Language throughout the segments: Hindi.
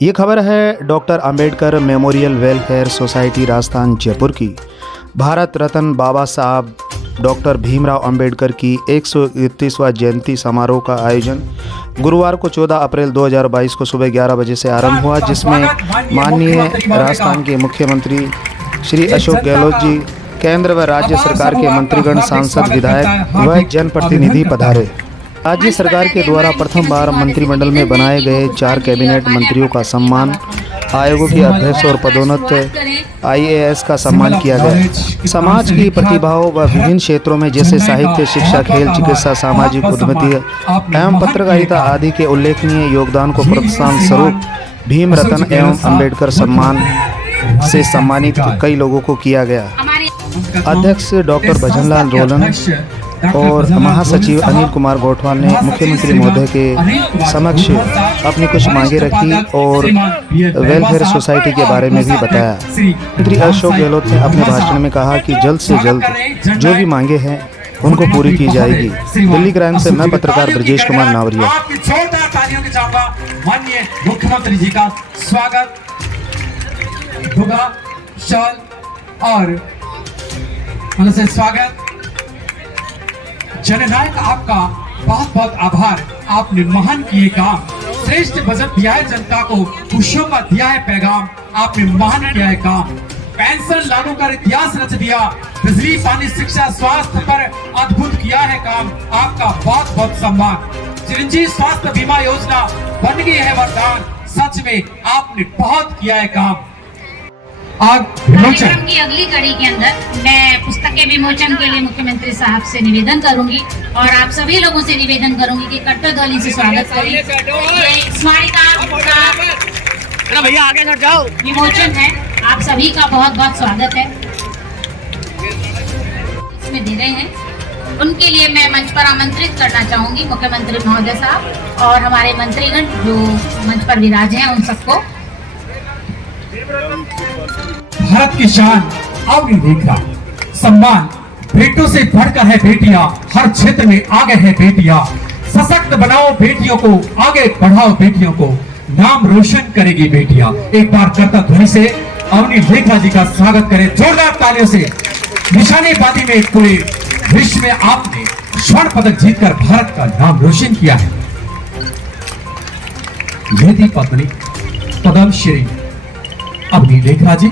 ये खबर है doctor Ambedkar memorial welfare society Rajasthan Jaipur की। भारत रत्न बाबा साहब डॉक्टर भीमराव अंबेडकर की 131वां जयंती समारोह का आयोजन गुरुवार को 14 अप्रैल 2022 को सुबह 11 बजे से आरंभ हुआ, जिसमें माननीय राजस्थान के मुख्यमंत्री श्री अशोक गहलोत जी, केंद्र व राज्य सरकार के मंत्रीगण, सांसद, विधायक व जनप्रतिनिधि पधारे। राज्य सरकार के द्वारा प्रथम बार मंत्रिमंडल में बनाए गए 4 कैबिनेट मंत्रियों का सम्मान, आयोगों के अध्यक्ष और पदोन्नत IAS का सम्मान किया गया। समाज की प्रतिभाओं व विभिन्न क्षेत्रों में जैसे साहित्य, शिक्षा, खेल, चिकित्सा, सामाजिक उद्यमिता एवं पत्रकारिता आदि के उल्लेखनीय योगदान को प्रोत्साहन स्वरूप भीम रत्न एवं अंबेडकर सम्मान से सम्मानित कई लोगों को किया गया। अध्यक्ष डॉक्टर भजनलाल रोलन और महासचिव अनिल कुमार गोठवाल ने मुख्यमंत्री महोदय के समक्ष अपनी कुछ मांगे रखी और वेलफेयर सोसाइटी के बारे में भी बताया। मंत्री अशोक गहलोत ने अपने भाषण में कहा कि जल्द से जल्द जो भी मांगे हैं उनको पूरी की जाएगी। दिल्ली क्राइम से मैं पत्रकार ब्रजेश कुमार नावरिया। माननीय मुख्यमंत्री जी का स्वागत, शॉल और उनसे स्वागत। जननायक आपका बहुत बहुत आभार। आपने महान किए काम, श्रेष्ठ बजट दिया है जनता को, खुशियों का दिया है पैगाम। आपने महान किया है काम, पेंशन लागू कर इतिहास रच दिया, बिजली, पानी, शिक्षा, स्वास्थ्य पर अद्भुत किया है काम। आपका बहुत बहुत सम्मान। चिरंजीवी स्वास्थ्य बीमा योजना बन गई है वरदान। सच में आपने बहुत किया है काम। कार्यक्रम की अगली कड़ी के अंदर मैं पुस्तक के विमोचन के लिए मुख्यमंत्री साहब से निवेदन करूंगी और आप सभी लोगों से निवेदन करूंगी कि कर्तव्य ध्वनि से स्वागत करें। ये स्मारिका का भैया आगे हट जाओ विमोचन है, आप सभी का बहुत बहुत स्वागत है। इसमें दे रहे हैं, उनके लिए मैं मंच पर आमंत्रित करना चाहूंगी मुख्यमंत्री महोदय साहब और हमारे मंत्रीगण जो मंच पर विराजे हैं उन सबको। भारत की शान अवनी देखा सम्मान, बेटों से बढ़कर है बेटियां, हर क्षेत्र में आगे है बेटियां। सशक्त बनाओ बेटियों को, आगे बढ़ाओ बेटियों को, नाम रोशन करेगी बेटियां। एक बार कर्तव्य ध्वनि से अवनी लेखा जी का स्वागत करें जोरदार तालियों से। निशानेबाजी में पूरे विश्व में आपने स्वर्ण पदक जीतकर भारत का नाम रोशन किया है। यदि पत्नी पद्मश्री अवनी लेखा जी,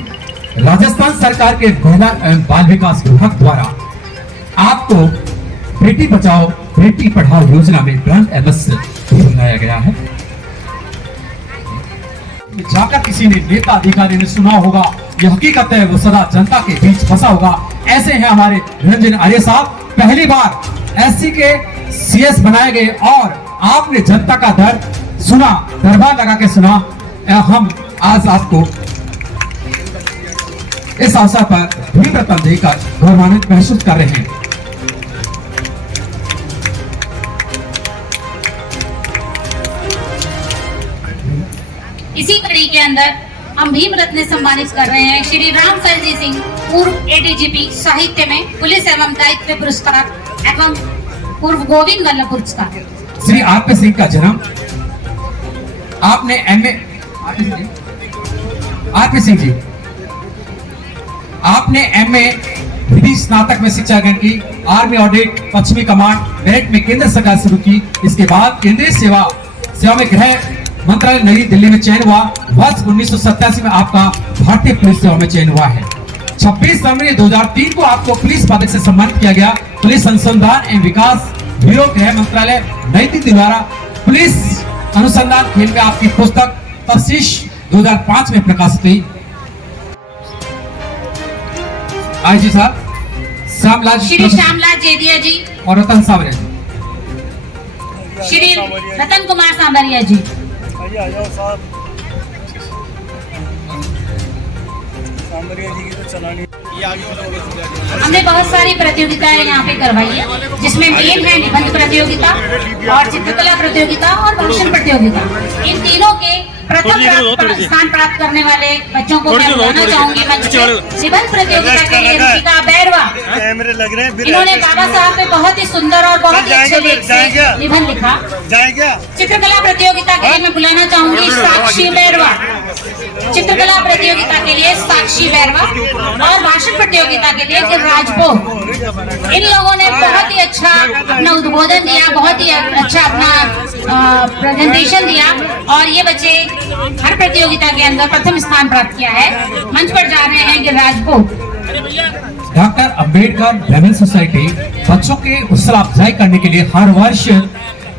राजस्थान सरकार के महिला एवं बाल विकास विभाग द्वारा आपको बेटी बचाओ बेटी पढ़ाओ योजना में ब्रांड एम्बेसडर बनाया गया है। जाकर किसी ने नेता अधिकारी ने सुना होगा, यह हकीकत है, वो सदा जनता के बीच फंसा होगा। ऐसे हैं हमारे निरंजन आर्य साहब, पहली बार SC के CS बनाए गए और आपने जनता का दर्द सुना, दरबार लगा के सुना। हम आज आपको इस अवसर पर भीम रत्न देकर गौरवान्वित महसूस कर रहे हैं। इसी कड़ी के अंदर हम भीम रत्न सम्मानित कर रहे हैं श्री राम सरजी सिंह, पूर्व ADGP साहित्य में पुलिस एवं दायित्व पुरस्कार एवं पूर्व गोविंद वल्लभ पुरस्कार। श्री RP सिंह का जन्म, आपने RP सिंह जी, आपने MA विधि स्नातक में शिक्षा ग्रहण की, आर्मी ऑडिट पश्चिमी कमांड मेरिट में केंद्र सरकार शुरू की। इसके बाद केंद्रीय सेवा में गृह मंत्रालय नई दिल्ली में चयन हुआ। वर्ष 1987 में आपका भारतीय पुलिस सेवा में चयन हुआ है। 26 जनवरी 2003 को आपको पुलिस पदक से सम्मानित किया गया। पुलिस अनुसंधान एवं विकास ब्यूरो गृह मंत्रालय नई दिल्ली द्वारा पुलिस अनुसंधान खेल में आपकी पुस्तक तफ्तीश 2005 में प्रकाशित हुई। जी साहब, श्री श्यामलाल जेदिया जी और रतन सावरिया जी, श्री रतन कुमार सांबरिया जी। हमने बहुत सारी प्रतियोगिताएं यहाँ पे करवाई है, जिसमें मेन है निबंध प्रतियोगिता और चित्रकला प्रतियोगिता और भाषण प्रतियोगिता। इन तीनों के प्रथम स्थान प्राप्त करने वाले बच्चों को मैं बुलाना चाहूंगी मंच पे। निबंध प्रतियोगिता के लिए रुचिका बैरवा, इन्होंने बाबा साहब पे बहुत ही सुंदर और बहुत ही अच्छे निबंध लिखा। चित्रकला प्रतियोगिता के लिए मैं बुलाना चाहूंगी साक्षी बैरवा। चित्रकला प्रतियोगिता के लिए साक्षी बैरवा और भाषण प्रतियोगिता के लिए गिरिराज भोग। इन लोगों ने बहुत ही अच्छा अपना उद्बोधन दिया, बहुत ही अच्छा अपना प्रेजेंटेशन दिया और ये बच्चे हर प्रतियोगिता के अंदर प्रथम स्थान प्राप्त किया है। मंच पर जा रहे हैं गिरिराज भोग। डॉक्टर अंबेडकर ब्राह्मण सोसाइटी बच्चों के हौसला अफजाई करने के लिए हर वर्ष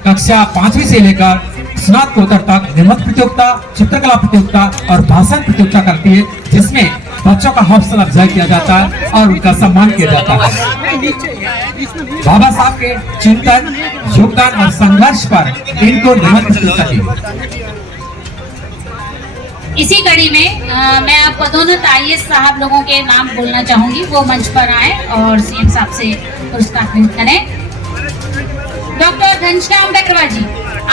कक्षा 5वीं से लेकर स्नातकोत्तर तक निबंध प्रतियोगिता, चित्रकला प्रतियोगिता और भाषण प्रतियोगिता करती है, जिसमें बच्चों का हौसला अफजाई किया जाता है और उनका सम्मान किया जाता है। बाबा साहब के चिंतन, योगदान और संघर्ष पर इनको निबंध प्रतियोगिता दी। इसी कड़ी में मैं आप पदोन्नत IAS साहब लोगों के नाम बोलना चाहूंगी, वो मंच पर आए और CM साहब से पुरस्कार ग्रहण करें। डॉक्टर घनश्याम बैरवा जी,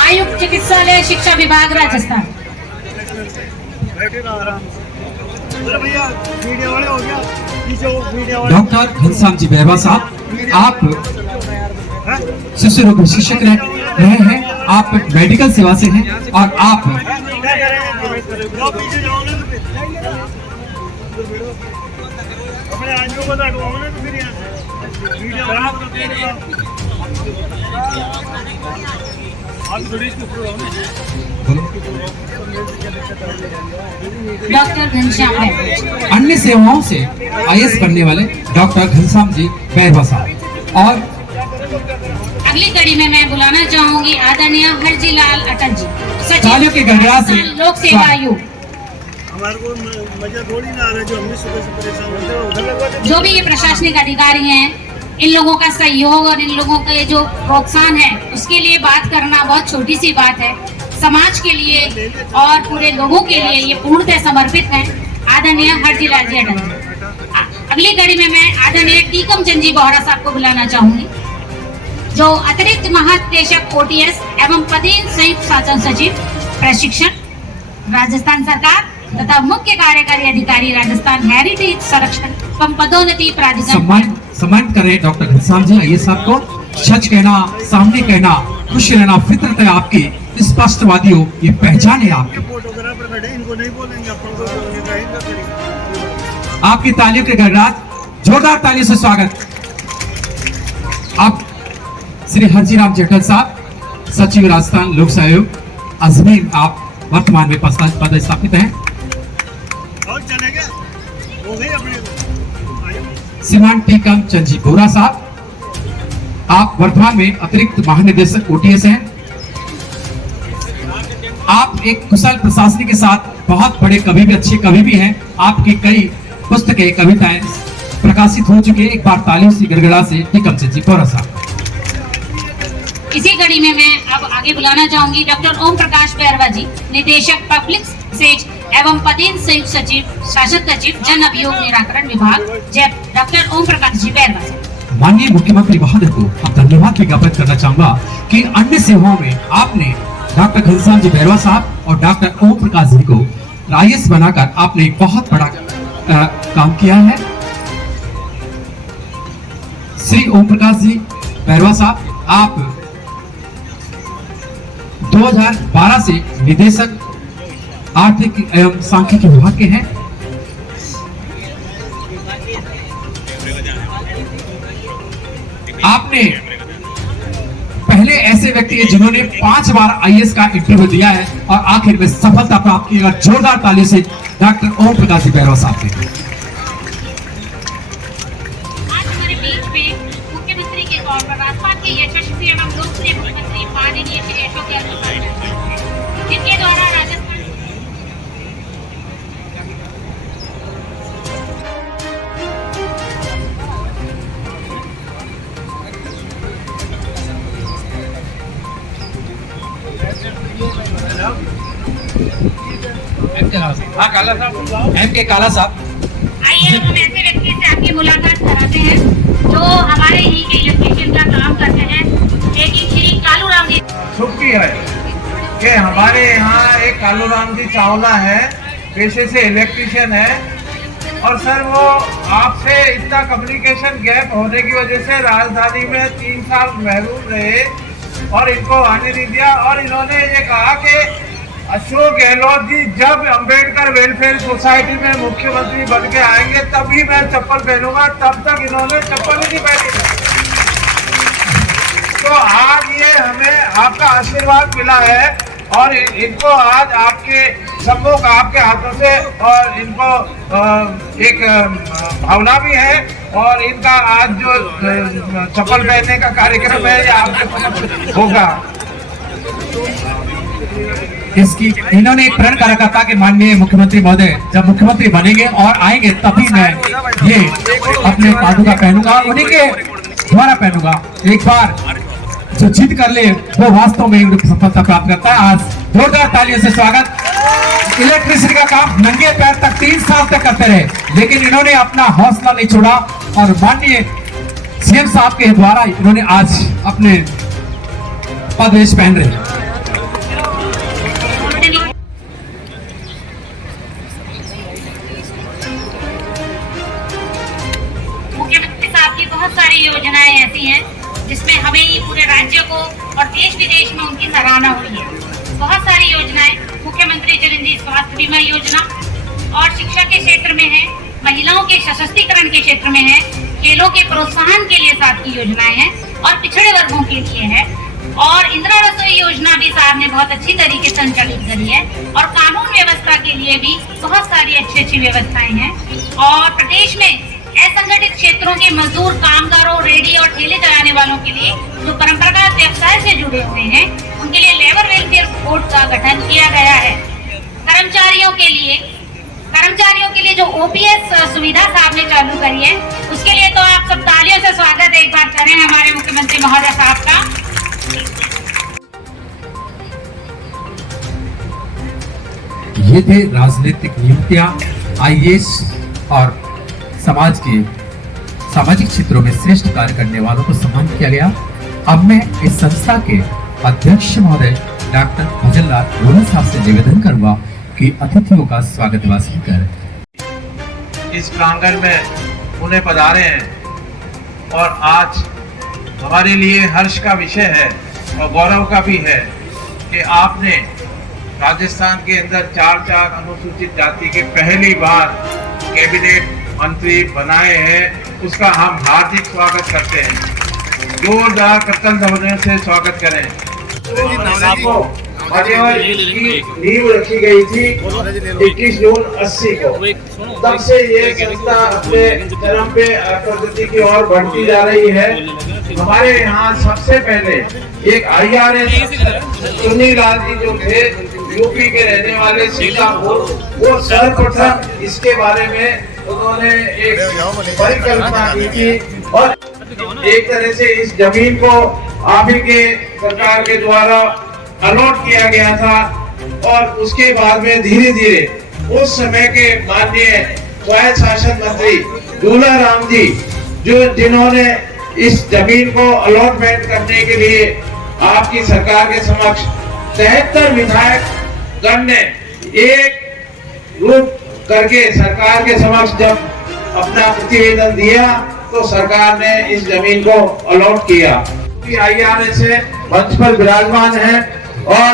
आयुक्त चिकित्सालय शिक्षा विभाग राजस्थान। डॉक्टर घनश्याम जी बैरवा साहब, आप शिशु रोग विशेषज्ञ रहे हैं, आप मेडिकल सेवा से हैं और आप डॉक्टर घनश्याम बैरवा। अन्य सेवाओं से IAS बनने वाले डॉक्टर घनश्याम जी बैरवा साहब। और अगली कड़ी में मैं बुलाना चाहूंगी आदरणीय हरजी लाल अटल जी, तालियों के गणराज से लोक सेवा आयोग। हमारे को मजा थोड़ी ना आ रहा है, जो हमने सुबह से परेशान होते जो भी ये प्रशासनिक अधिकारी हैं, इन लोगों का सहयोग और इन लोगों का ये जो प्रोत्साहन है, उसके लिए बात करना बहुत छोटी सी बात है। समाज के लिए और पूरे लोगों के लिए ये पूर्णतः समर्पित है आदरणीय हरजी लाल जी अटल जी। अगली कड़ी में मैं आदरणीय टीकम चंद जी बोहरा साहब को बुलाना चाहूंगी, जो अतिरिक्त महानिदेशक OTS एवं पदेन संयुक्त शासन सचिव प्रशिक्षण राजस्थान सरकार तथा मुख्य कार्यकारी अधिकारी राजस्थान हेरिटेज संरक्षण एवं पदोन्नति प्राधिकरण। सम्मानित करें डॉक्टर घनश्याम जी IAS साहब को। सच कहना, सामने कहना, खुश रहना फितरत है आपकी, स्पष्टवादी हो, ये पहचान है आपकी। फोटोग्राफर बैठे, इनको नहीं बोलेंगे, अपन को बोलेंगे। आपकी तालियों के गणराज, जोरदार तालियों से स्वागत। आप श्री हरजी राम जेठल साहब, सचिव राजस्थान लोक सेवा आयोग अजमेर, आप वर्तमान में पदस्थापित हैं। और चलेगा हो गई अपने श्रीमान टीकम चंद जी बोहरा साहब, आप वर्तमान में अतिरिक्त महानिदेशक OTS हैं। आप एक कुशल प्रशासनिक के साथ बहुत बड़े कवि भी, अच्छे कवि भी हैं। आपकी कई पुस्तकें, कविताएं प्रकाशित हो चुकी है। एक बार तालियों से गड़गड़ा से टीकम चंद जी बोहरा साहब। इसी कड़ी में मैं अब आगे बुलाना चाहूंगी डॉक्टर ओम प्रकाश बैरवा जी, निदेशक पब्लिक सेज एवं पदेन संयुक्त सचिव शासन सचिव जन अभियोग निराकरण विभाग जय। डॉक्टर ओम प्रकाश जी बैरवा जी। माननीय मुख्यमंत्री महोदय को अब धन्यवाद भी ज्ञापित करना चाहूंगा कि अन्य सेवाओं में आपने डॉक्टर घनश्याम जी बैरवा साहब और डॉक्टर ओम प्रकाश जी को IAS बनाकर आपने एक बहुत बड़ा काम किया है। श्री ओम प्रकाश जी बैरवा साहब, आप 2012 से निदेशक आर्थिक एवं सांख्यिकी विभाग के हैं। आपने पहले ऐसे व्यक्ति हैं जिन्होंने 5 बार IAS का इंटरव्यू दिया है और आखिर में सफलता प्राप्त की। जोरदार ताली से डॉक्टर ओम प्रकाश जी बैरवा साहब के। आज हमारे बीच में मुख्यमंत्री के तौर पर राजस्थान के यशस्वी एवं लोकप्रिय मुख्यमंत्री माननीय श्री अशोक गहलोत, जिनके द्वारा राजस्थान MK काला साहब। आइए हम ऐसे व्यक्ति से आपकी मुलाकात कराते हैं जो हमारे ही के इलेक्ट्रिशियन का काम करते हैं, एक श्री कालूराम जी। सुख की है कि हमारे यहाँ एक कालूराम जी चावला है, पेशे से इलेक्ट्रिशियन है, और सर वो आपसे इतना कम्युनिकेशन गैप होने की वजह से राजधानी में 3 साल महरूम रहे और इनको आने नहीं दिया। और इन्होंने ये कहा कि अशोक गहलोत जी जब अंबेडकर वेलफेयर सोसाइटी में मुख्यमंत्री बन के आएंगे तभी मैं चप्पल पहनूंगा, तब तक इन्होंने चप्पल ही नहीं पहनी। तो आज ये हमें आपका आशीर्वाद मिला है और इनको आज आपके सम्मुख आपके हाथों से और इनको एक भावना भी है और इनका आज जो चप्पल पहनने का कार्यक्रम है ये आपके समक्ष होगा। इसकी इन्होंने एक प्रण कर रखा था कि माननीय मुख्यमंत्री महोदय जब मुख्यमंत्री बनेंगे और आएंगे तभी मैं ये अपने पादुका पहनूंगा, उन्हीं के द्वारा पहनूंगा। एक बार जो जिद कर ले वो वास्तव में सफलता प्राप्त करता है। आज जोरदार तालियों से स्वागत। इलेक्ट्रिसिटी का काम नंगे पैर तक 3 साल तक करते रहे, लेकिन इन्होंने अपना हौसला नहीं छोड़ा और माननीय सीएम साहब के द्वारा इन्होंने आज अपने पदवेश पहन रहे। मुख्यमंत्री साहब की बहुत सारी योजनाएं ऐसी हैं जिसमें हमें ये पूरे राज्य को और देश विदेश में उनकी सराहना हुई है। बहुत सारी योजनाएं मुख्यमंत्री चिरंजीवी स्वास्थ्य बीमा योजना और शिक्षा के क्षेत्र में है, महिलाओं के सशक्तिकरण के क्षेत्र में है, खेलों के प्रोत्साहन के लिए साथ की योजनाएं हैं और पिछड़े वर्गों के लिए है। और इंदिरा रसोई योजना भी साहब ने बहुत अच्छी तरीके से संचालित करी है और कानून व्यवस्था के लिए भी बहुत सारी अच्छी व्यवस्थाएं हैं। और प्रदेश में असंगठित क्षेत्रों के मजदूर, कामगारों, रेडी और ठेले चलाने वालों के लिए जो परंपरागत व्यवसाय से जुड़े हुए हैं उनके लिए लेबर वेलफेयर बोर्ड का गठन किया गया है। कर्मचारियों के लिए जो ओपीएस सुविधा साहब ने चालू करी है उसके लिए तो आप सब तालियों से स्वागत एक बार करें हमारे मुख्यमंत्री महोदय साहब का। ये थे राजनीतिक नियुक्तियां, आईएएस और समाज के सामाजिक क्षेत्रों में श्रेष्ठ कार्य करने वालों को सम्मान किया गया। अब मैं इस संस्था के अध्यक्ष महोदय डॉक्टर भजनलाल रोहन साहब से निवेदन करूंगा कि अतिथियों का स्वागत वासन करें। इस प्रांगण में उन्हें पधारे हैं और आज हमारे लिए हर्ष का विषय है और गौरव का भी है कि आपने राजस्थान के अंदर 4 अनुसूचित जाति के पहली बार कैबिनेट मंत्री बनाए हैं, उसका हम हार्दिक स्वागत करते हैं। जोरदार करतल ध्वनियों से स्वागत करें। नींव रखी गई थी 21 जून 80 को, तब से ये संस्था अपने चरम पे प्रगति की ओर बढ़ती जा रही है। हमारे यहाँ सबसे पहले एक IRS सुनील लाल जी जो थे यूपी के रहने वाले सीतापुर, वो सर्वप्रथम इसके बारे में उन्होंने एक परिकल्पना की थी और एक तरह से इस जमीन को आप ही के सरकार के द्वारा अलॉट किया गया था। और उसके बाद में धीरे धीरे उस समय के माननीय स्वायत्त शासन मंत्री दूल्हा राम जी जिन्होंने इस जमीन को अलॉटमेंट करने के लिए आपकी सरकार के समक्ष 73 विधायक गण ने एक रूप करके सरकार के समक्ष जब अपना प्रतिवेदन दिया तो सरकार ने इस जमीन को अलॉट किया। IRS से मंच पर विराजमान है और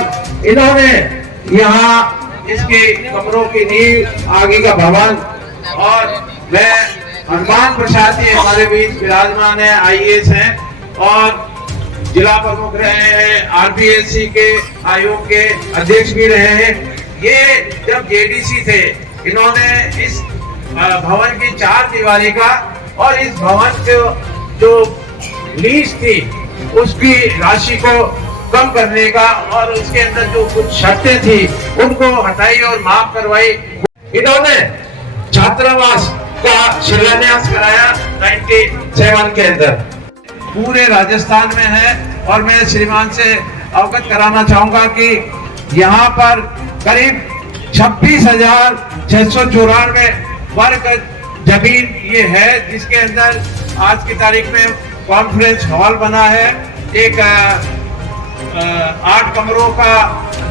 इन्होंने यहाँ इसके कमरों की नींव, आगे का भवन और मैं हनुमान प्रसाद जी हमारे बीच विराजमान है, IAS हैं और जिला प्रमुख रहे हैं, RPSC के आयोग के अध्यक्ष भी रहे हैं। ये जब JDC थे इन्होंने इस भवन की 4 दीवारी का और इस भवन के जो लीज थी उसकी राशि को कम करने का और उसके अंदर जो कुछ शर्तें थी उनको हटाई और माफ करवाई। इन्होंने छात्रावास का शिलान्यास कराया 97 के अंदर, पूरे राजस्थान में है। और मैं श्रीमान से अवगत कराना चाहूंगा कि यहाँ पर करीब 26,694 वर्ग जमीन ये है, जिसके अंदर आज की तारीख में कॉन्फ्रेंस हॉल बना है, एक 8 कमरों का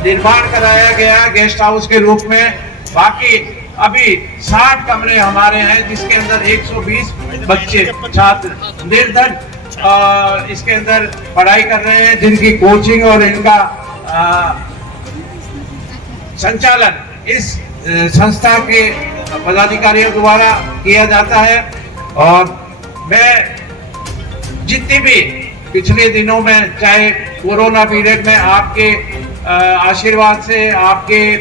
निर्माण कराया गया गेस्ट हाउस के रूप में। बाकी अभी 60 कमरे हमारे हैं जिसके अंदर 120 बच्चे छात्र निर्धन इसके अंदर पढ़ाई कर रहे हैं, जिनकी कोचिंग और इनका संचालन इस संस्था के पदाधिकारियों द्वारा किया जाता है। और मैं जितनी भी पिछले दिनों में, चाहे कोरोना पीरियड में, आपके आशीर्वाद से, आपके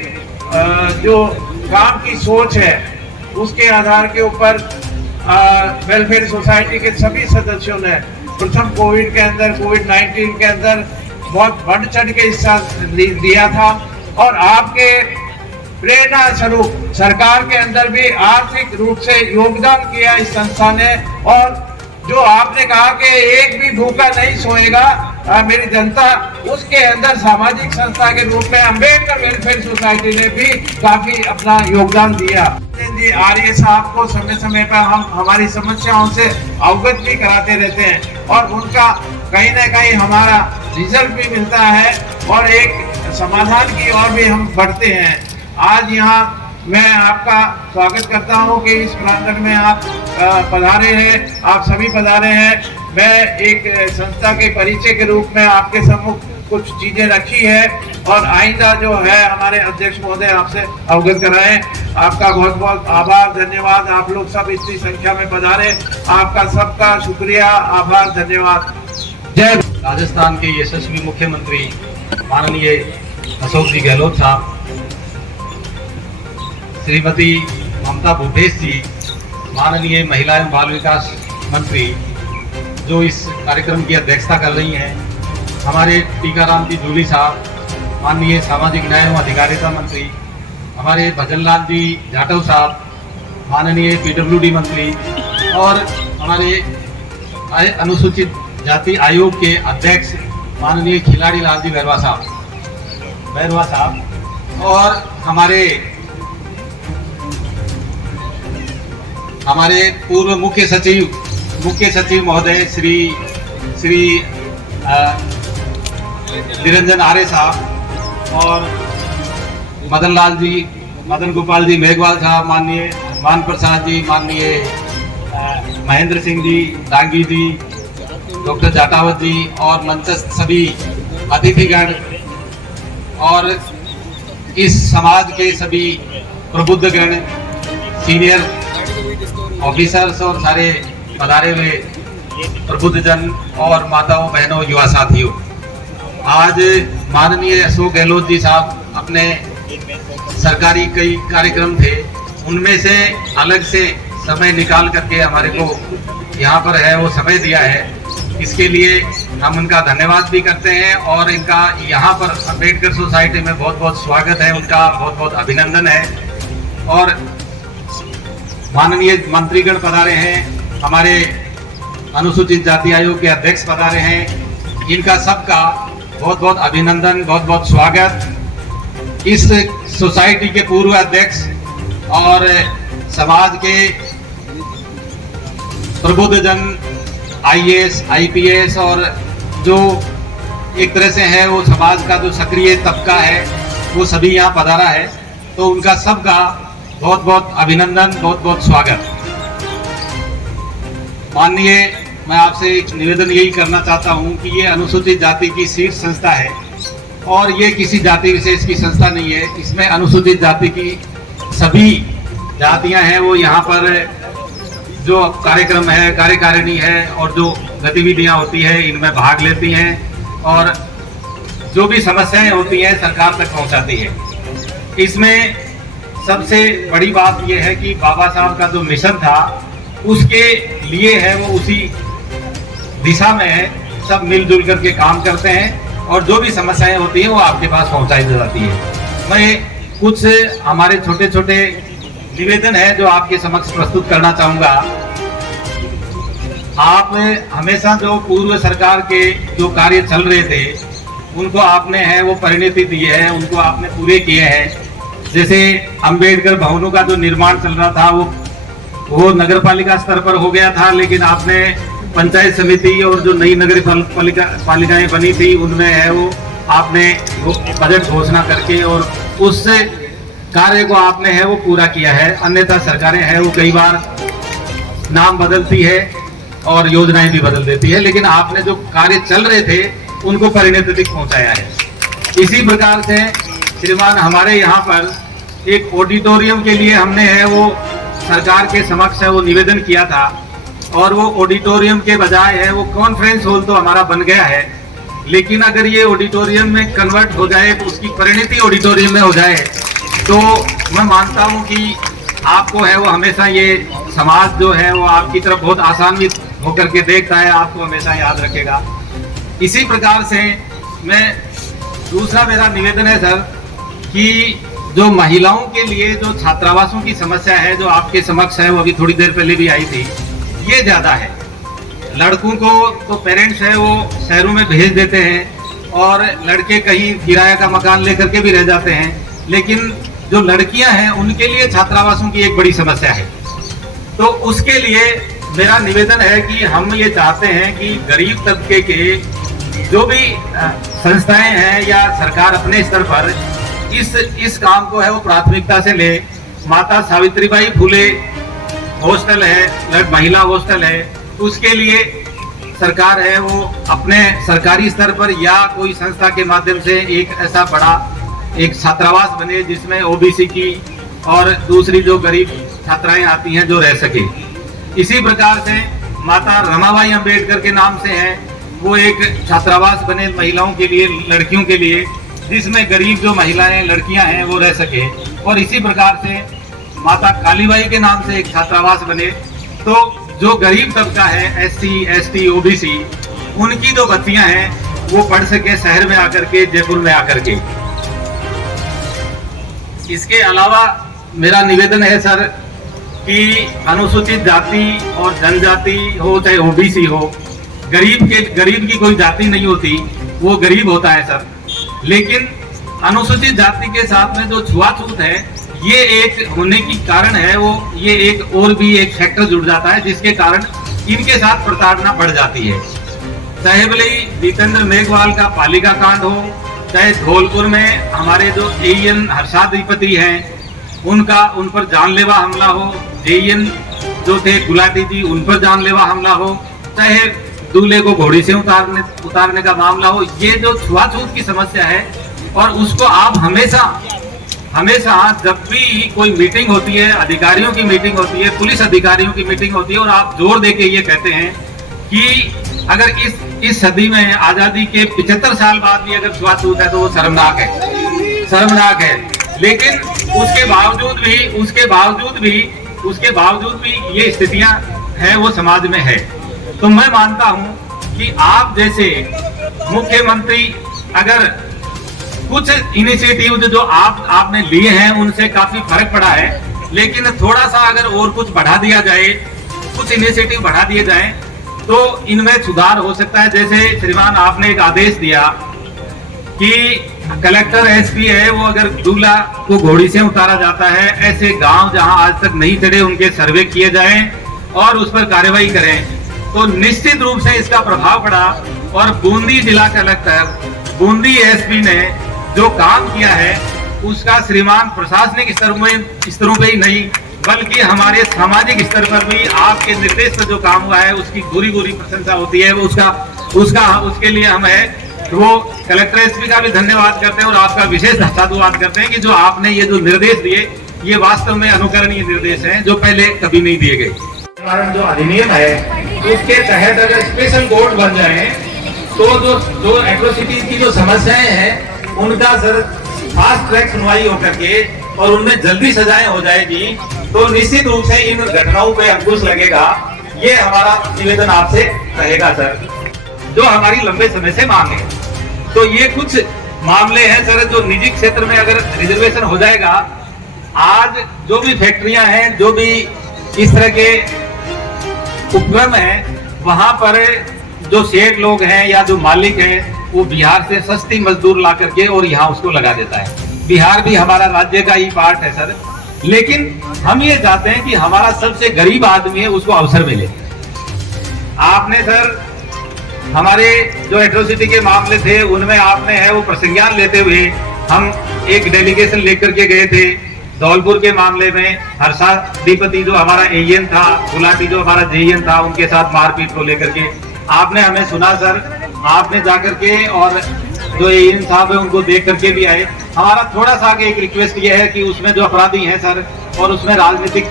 जो काम की सोच है उसके आधार के ऊपर वेलफेयर सोसाइटी के सभी सदस्यों ने प्रथम कोविड के अंदर, कोविड-19 के अंदर बहुत बढ़ चढ़ के हिस्सा लिया था। और आपके प्रेरणा स्वरूप सरकार के अंदर भी आर्थिक रूप से योगदान किया इस संस्था ने। और जो आपने कहा कि एक भी भूखा नहीं सोएगा मेरी जनता, उसके अंदर सामाजिक संस्था के रूप में अम्बेडकर वेलफेयर सोसाइटी ने भी काफी अपना योगदान दिया। जी आर्य साहब को समय समय पर हम हमारी समस्याओं से अवगत भी कराते रहते हैं और उनका कहीं ना कहीं हमारा रिजल्ट भी मिलता है और एक समाधान की ओर भी हम बढ़ते हैं। आज यहाँ मैं आपका स्वागत करता हूँ कि इस प्रांगण में आप पधारे हैं, आप सभी पधारे हैं। मैं एक संस्था के परिचय के रूप में आपके सम्मुख कुछ चीजें रखी है और आइंदा जो है हमारे अध्यक्ष महोदय आपसे अवगत कराएं। आपका बहुत बहुत आभार, धन्यवाद। आप लोग सब इतनी संख्या में पधारे, आपका सबका शुक्रिया, आभार, धन्यवाद। जय। राजस्थान के यशस्वी मुख्यमंत्री माननीय अशोक जी गहलोत साहब, श्रीमती ममता भूपेश जी, माननीय महिला एवं बाल विकास मंत्री जो इस कार्यक्रम की अध्यक्षता कर रही हैं, हमारे टीकाराम जी जूली साहब, माननीय सामाजिक न्याय एवं अधिकारिता मंत्री, हमारे भजनलाल जी जाटव साहब, माननीय पीडब्ल्यूडी मंत्री, और हमारे अनुसूचित जाति आयोग के अध्यक्ष माननीय खिलाड़ी लाल जी बैरवा साहब, और हमारे पूर्व मुख्य सचिव महोदय श्री निरंजन आर्य साहब, और मदन गोपाल जी मेघवाल साहब, माननीय मान प्रसाद जी, माननीय महेंद्र सिंह जी, डांगी जी, डॉक्टर जाटावत जी, और मंचस्थ सभी अतिथिगण और इस समाज के सभी प्रबुद्धगण, सीनियर ऑफिसर्स और सारे पधारे हुए प्रबुद्धजन और माताओं, बहनों, युवा साथियों। आज माननीय अशोक गहलोत जी साहब अपने सरकारी कई कार्यक्रम थे, उनमें से अलग से समय निकाल करके हमारे को यहाँ पर है वो समय दिया है। इसके लिए हम उनका धन्यवाद भी करते हैं और इनका यहाँ पर अम्बेडकर सोसाइटी में बहुत बहुत स्वागत है, उनका बहुत बहुत अभिनंदन है। और माननीय मंत्रीगण पधारे हैं, हमारे अनुसूचित जाति आयोग के अध्यक्ष पधारे हैं, इनका सबका बहुत बहुत अभिनंदन, बहुत बहुत स्वागत। इस सोसाइटी के पूर्व अध्यक्ष और समाज के प्रबुद्धजन, आईएएस, आईपीएस और जो एक तरह से है वो समाज का जो सक्रिय तबका है वो सभी यहाँ पधारा है, तो उनका सबका बहुत बहुत अभिनंदन, बहुत बहुत स्वागत। माननीय, मैं आपसे एक निवेदन यही करना चाहता हूँ कि ये अनुसूचित जाति की शीर्ष संस्था है और ये किसी जाति विशेष की संस्था नहीं है। इसमें अनुसूचित जाति की सभी जातियाँ हैं वो यहाँ पर जो कार्यक्रम है, कार्यकारिणी है और जो गतिविधियाँ होती है इनमें भाग लेती हैं और जो भी समस्याएं होती हैं सरकार तक पहुँचाती है। इसमें सबसे बड़ी बात यह है कि बाबा साहब का जो मिशन था उसके लिए है वो उसी दिशा में है, सब मिलजुल करके काम करते हैं और जो भी समस्याएं होती हैं वो आपके पास पहुंचाई जाती है। मैं कुछ हमारे छोटे छोटे निवेदन है जो आपके समक्ष प्रस्तुत करना चाहूँगा। आप हमेशा जो पूर्व सरकार के जो कार्य चल रहे थे उनको आपने है वो परिणति दी है, उनको आपने पूरे किए हैं। जैसे अंबेडकर भवनों का जो निर्माण चल रहा था वो नगर पालिका स्तर पर हो गया था, लेकिन आपने पंचायत समिति और जो नई नगर पालिकाएं बनी थी उनमें है वो आपने बजट घोषणा करके और उस कार्य को आपने है वो पूरा किया है। अन्यथा सरकारें हैं वो कई बार नाम बदलती है और योजनाएं भी बदल देती है, लेकिन आपने जो कार्य चल रहे थे उनको परिणति तक पहुंचाया है। इसी प्रकार से श्रीमान हमारे यहाँ पर एक ऑडिटोरियम के लिए हमने है वो सरकार के समक्ष है वो निवेदन किया था, और वो ऑडिटोरियम के बजाय है वो कॉन्फ्रेंस हॉल तो हमारा बन गया है, लेकिन अगर ये ऑडिटोरियम में कन्वर्ट हो जाए तो उसकी परिणति ऑडिटोरियम में हो जाए तो मैं मानता हूँ कि आपको है वो हमेशा ये समाज जो है वो आपकी तरफ बहुत आसानी होकर के देखता है, आपको हमेशा याद रखेगा। इसी प्रकार से मैं दूसरा मेरा निवेदन है सर कि जो महिलाओं के लिए जो छात्रावासों की समस्या है जो आपके समक्ष है वो अभी थोड़ी देर पहले भी आई थी, ये ज्यादा है। लड़कों को तो पेरेंट्स है वो शहरों में भेज देते हैं और लड़के कहीं किराया का मकान लेकर के भी रह जाते हैं, लेकिन जो लड़कियां हैं उनके लिए छात्रावासों की एक बड़ी समस्या है। तो उसके लिए मेरा निवेदन है कि हम ये चाहते हैं कि गरीब तबके के जो भी संस्थाएं हैं या सरकार अपने स्तर पर इस काम को है वो प्राथमिकता से ले। माता सावित्रीबाई फुले हॉस्टल है, महिला हॉस्टल है, उसके लिए सरकार है वो अपने सरकारी स्तर पर या कोई संस्था के माध्यम से एक ऐसा बड़ा एक छात्रावास बने जिसमें ओबीसी की और दूसरी जो गरीब छात्राएं आती हैं जो रह सके। इसी प्रकार से माता रमाबाई अंबेडकर के नाम से है वो एक छात्रावास बने महिलाओं के लिए, लड़कियों के लिए, जिसमें गरीब जो महिलाएं लड़कियां हैं वो रह सके। और इसी प्रकार से माता कालीबाई के नाम से एक छात्रावास बने, तो जो गरीब तबका है एससी, एसटी, ओबीसी, उनकी जो बच्चियां हैं वो पढ़ सके शहर में आकर के, जयपुर में आकर के। इसके अलावा मेरा निवेदन है सर कि अनुसूचित जाति और जनजाति हो चाहे ओबीसी हो, गरीब की कोई जाति नहीं होती, वो गरीब होता है सर। लेकिन अनुसूचित जाति के साथ में जो छुआछूत है ये एक होने की कारण है वो ये एक और भी एक फैक्टर जुड़ जाता है जिसके कारण इनके साथ प्रताड़ना बढ़ जाती है। चाहे भले जितेंद्र मेघवाल का पालिका कांड हो, चाहे धौलपुर में हमारे जो एएन हर्षाधिपति हैं उन पर जानलेवा हमला हो, जेएन जो थे गुलाटी जी उन पर जानलेवा हमला हो, चाहे दूल्हे को घोड़ी से उतारने का मामला हो, ये जो छुआछूत की समस्या है और उसको आप हमेशा जब भी कोई मीटिंग होती है, अधिकारियों की मीटिंग होती है, पुलिस अधिकारियों की मीटिंग होती है और आप जोर देके ये कहते हैं कि अगर इस सदी में आजादी के 75 साल बाद भी अगर छुआछूत है तो वो शर्मनाक है। लेकिन उसके बावजूद भी ये स्थितियां हैं वो समाज में है। तो मैं मानता हूं कि आप जैसे मुख्यमंत्री अगर कुछ इनिशिएटिव जो आपने लिए हैं उनसे काफी फर्क पड़ा है, लेकिन थोड़ा सा अगर और कुछ बढ़ा दिया जाए, कुछ इनिशिएटिव बढ़ा दिए जाए तो इनमें सुधार हो सकता है। जैसे श्रीमान आपने एक आदेश दिया कि कलेक्टर एसपी है वो अगर दूल्हा को घोड़ी से उतारा जाता है, ऐसे गांव जहां आज तक नहीं चढ़े उनके सर्वे किए जाएं और उस पर कार्रवाई करें, तो निश्चित रूप से इसका प्रभाव पड़ा। और बूंदी जिला कलेक्टर, बूंदी एसपी ने जो काम किया है उसका श्रीमान प्रशासनिक स्तरों पे ही नहीं बल्कि हमारे सामाजिक स्तर पर भी आपके निर्देश पर जो काम हुआ है उसकी पूरी प्रशंसा होती है। उसके लिए हम है वो कलेक्टर एसपी का भी धन्यवाद करते हैं और आपका विशेष साधुवाद करते हैं कि जो आपने ये जो निर्देश दिए ये वास्तव में अनुकरणीय निर्देश हैं जो पहले कभी नहीं दिए गए। जो अधिनियम है उसके तहत अगर स्पेशल कोर्ट बन जाए तो जो एट्रोसिटी की जो समस्याएं हैं उनका सर फास्ट ट्रैक सुनवाई होकर के और उनमें जल्दी सजाएं हो जाएगी तो निश्चित रूप से इन घटनाओं पे अंकुश लगेगा। ये हमारा निवेदन आपसे रहेगा सर। जो हमारी लंबे समय से मांग है तो ये कुछ मामले हैं सर जो निजी क्षेत्र में अगर रिजर्वेशन हो जाएगा, आज जो भी फैक्ट्रियां हैं, जो भी इस तरह के उपक्रम हैं, वहां पर जो सेठ लोग हैं या जो मालिक है वो बिहार से सस्ती मजदूर ला करके और यहाँ उसको लगा देता है। बिहार भी हमारा राज्य का ही पार्ट है सर, लेकिन हम ये चाहते हैं कि हमारा सबसे गरीब आदमी है उसको अवसर मिले। आपने सर हमारे जो एट्रोसिटी के मामले थे उनमें आपने है वो प्रसंज्ञान लेते हुए हम एक डेलीगेशन लेकर के गए थे। धौलपुर के मामले में हर्षाधिपति जो हमारा एएन था, गुलाटी जो हमारा जेएन था, उनके साथ मारपीट को लेकर के आपने हमें सुना सर। आपने जाकर के और जो एएन साहब है उनको देख करके भी आए। हमारा थोड़ा सा आगे एक रिक्वेस्ट ये है कि उसमें जो अपराधी हैं सर, और उसमें राजनीतिक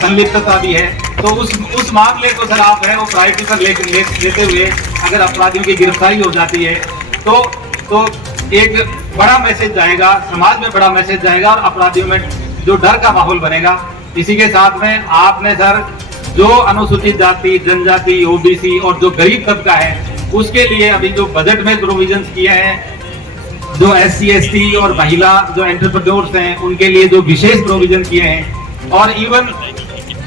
संलिप्तता भी है, तो उस मामले को सर आप है वो प्रायोरिटी पर लेते हुए अगर अपराधियों की गिरफ्तारी हो जाती है तो एक बड़ा मैसेज जाएगा, समाज में बड़ा मैसेज जाएगा और अपराधियों में जो डर का माहौल बनेगा। इसी के साथ में आपने सर जो अनुसूचित जाति, जनजाति, ओबीसी और जो गरीब तबका है उसके लिए अभी जो बजट में प्रोविजंस किए हैं, जो SC ST और महिला जो एंटरप्रेन्योर्स हैं उनके लिए जो विशेष प्रोविजन किए हैं, और इवन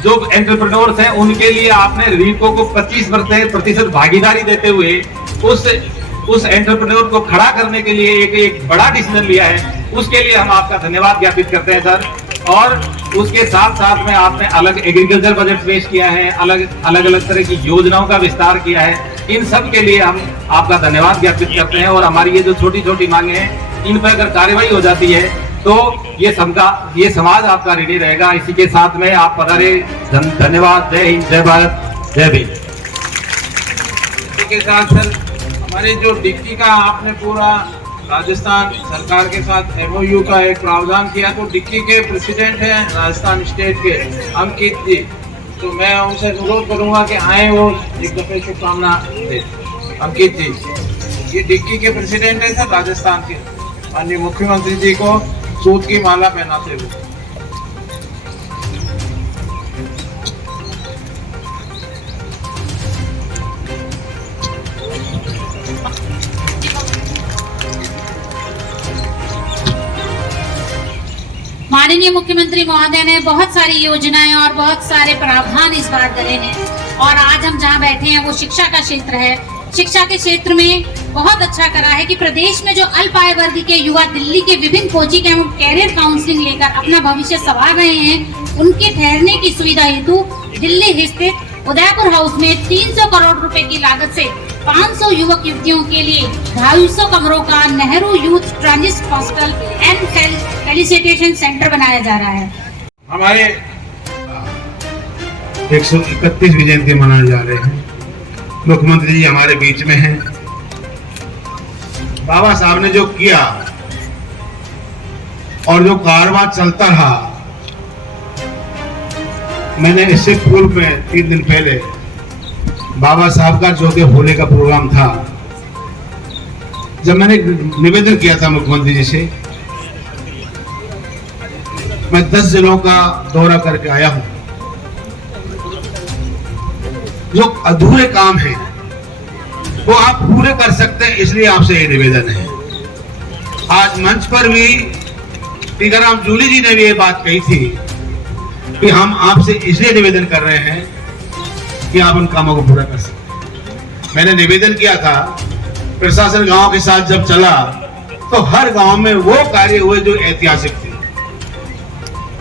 जो एंटरप्रेन्योर्स हैं उनके लिए आपने रीको को 25% भागीदारी देते हुए उस एंटरप्रेन्योर को खड़ा करने के लिए एक बड़ा डिसीजन लिया है। उसके लिए हम आपका धन्यवाद ज्ञापित करते हैं सर। और उसके साथ साथ में आपने अलग एग्रीकल्चर बजट पेश किया है, अलग तरह की योजनाओं का विस्तार किया है। इन सब के लिए हम आपका धन्यवाद ज्ञापित करते हैं। और हमारी ये जो छोटी छोटी मांगे हैं इन पर अगर कार्रवाई हो जाती है तो ये समाज आपका रेडी रहेगा। इसी के साथ में आप पधारे, धन्यवाद। जय हिंद, जय भारत, जय भीम। इसी के साथ सर हमारे जो डिक्की का आपने पूरा राजस्थान सरकार के साथ MOU का एक प्रावधान किया, तो डिक्की के प्रेसिडेंट हैं राजस्थान स्टेट के अंकित जी, तो मैं उनसे अनुरोध करूंगा कि आए वो एक दफे शुभकामना दे। अंकित जी ये डिक्की के प्रेसिडेंट है सर राजस्थान के, माननीय मुख्यमंत्री जी को सूत की माला पहनाते हुए। माननीय मुख्यमंत्री महोदय ने बहुत सारी योजनाएं और बहुत सारे प्रावधान इस बार करे हैं, और आज हम जहां बैठे हैं वो शिक्षा का क्षेत्र है। शिक्षा के क्षेत्र में बहुत अच्छा करा है कि प्रदेश में जो अल्प आय वर्ग के युवा दिल्ली के विभिन्न कोचिंग एवं कैरियर काउंसलिंग लेकर अपना भविष्य संवार रहे हैं, उनके ठहरने की सुविधा हेतु दिल्ली स्थित उदयपुर हाउस में 300 करोड़ रुपए की लागत से 500 युवक युवतियों के लिए 250 कमरों का Nehru youth transit hostel and facilitation centre बनाया जा रहा है। हमारे 131वीं जयंती मनाए जा रहे हैं। मुख्यमंत्री जी हमारे बीच में हैं। बाबा साहब ने जो किया और जो कारवां चलता रहा, मैंने इससे पूर्व में 3 दिन पहले बाबा साहब का जोगे होने का प्रोग्राम था, जब मैंने निवेदन किया था मुख्यमंत्री जी से, मैं 10 जिलों का दौरा करके आया हूं। जो अधूरे काम हैं वो आप पूरे कर सकते हैं, इसलिए आपसे ये निवेदन है। आज मंच पर भी टीकाराम जूली जी ने भी ये बात कही थी कि हम आपसे इसलिए निवेदन कर रहे हैं कि आप उन कामों को पूरा कर सकें। मैंने निवेदन किया था, प्रशासन गांव के साथ जब चला तो हर गांव में वो कार्य हुए जो ऐतिहासिक थे।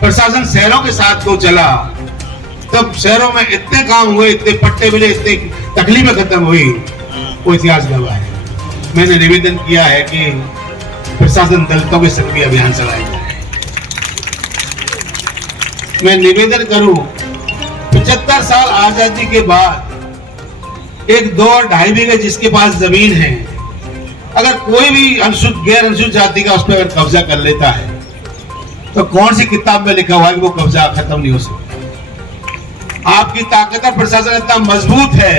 प्रशासन शहरों के साथ को चला तब शहरों में इतने काम हुए, इतने पट्टे मिले, इतनी तकलीफें खत्म हुई, वो इतिहास गवाह है। मैंने निवेदन किया है कि प्रशासन दलितों के संग भी अभियान चलाया जाए। मैं निवेदन करूं, 75 साल आजादी के बाद 1, 2 और 2.5 बीघे जिसके पास जमीन है, अगर कोई भी गैर अनुसूचित जाति का उस पर अगर कब्जा कर लेता है तो कौन सी किताब में लिखा हुआ है कि वो कब्जा खत्म नहीं हो सकता। आपकी ताकत और प्रशासन इतना मजबूत है,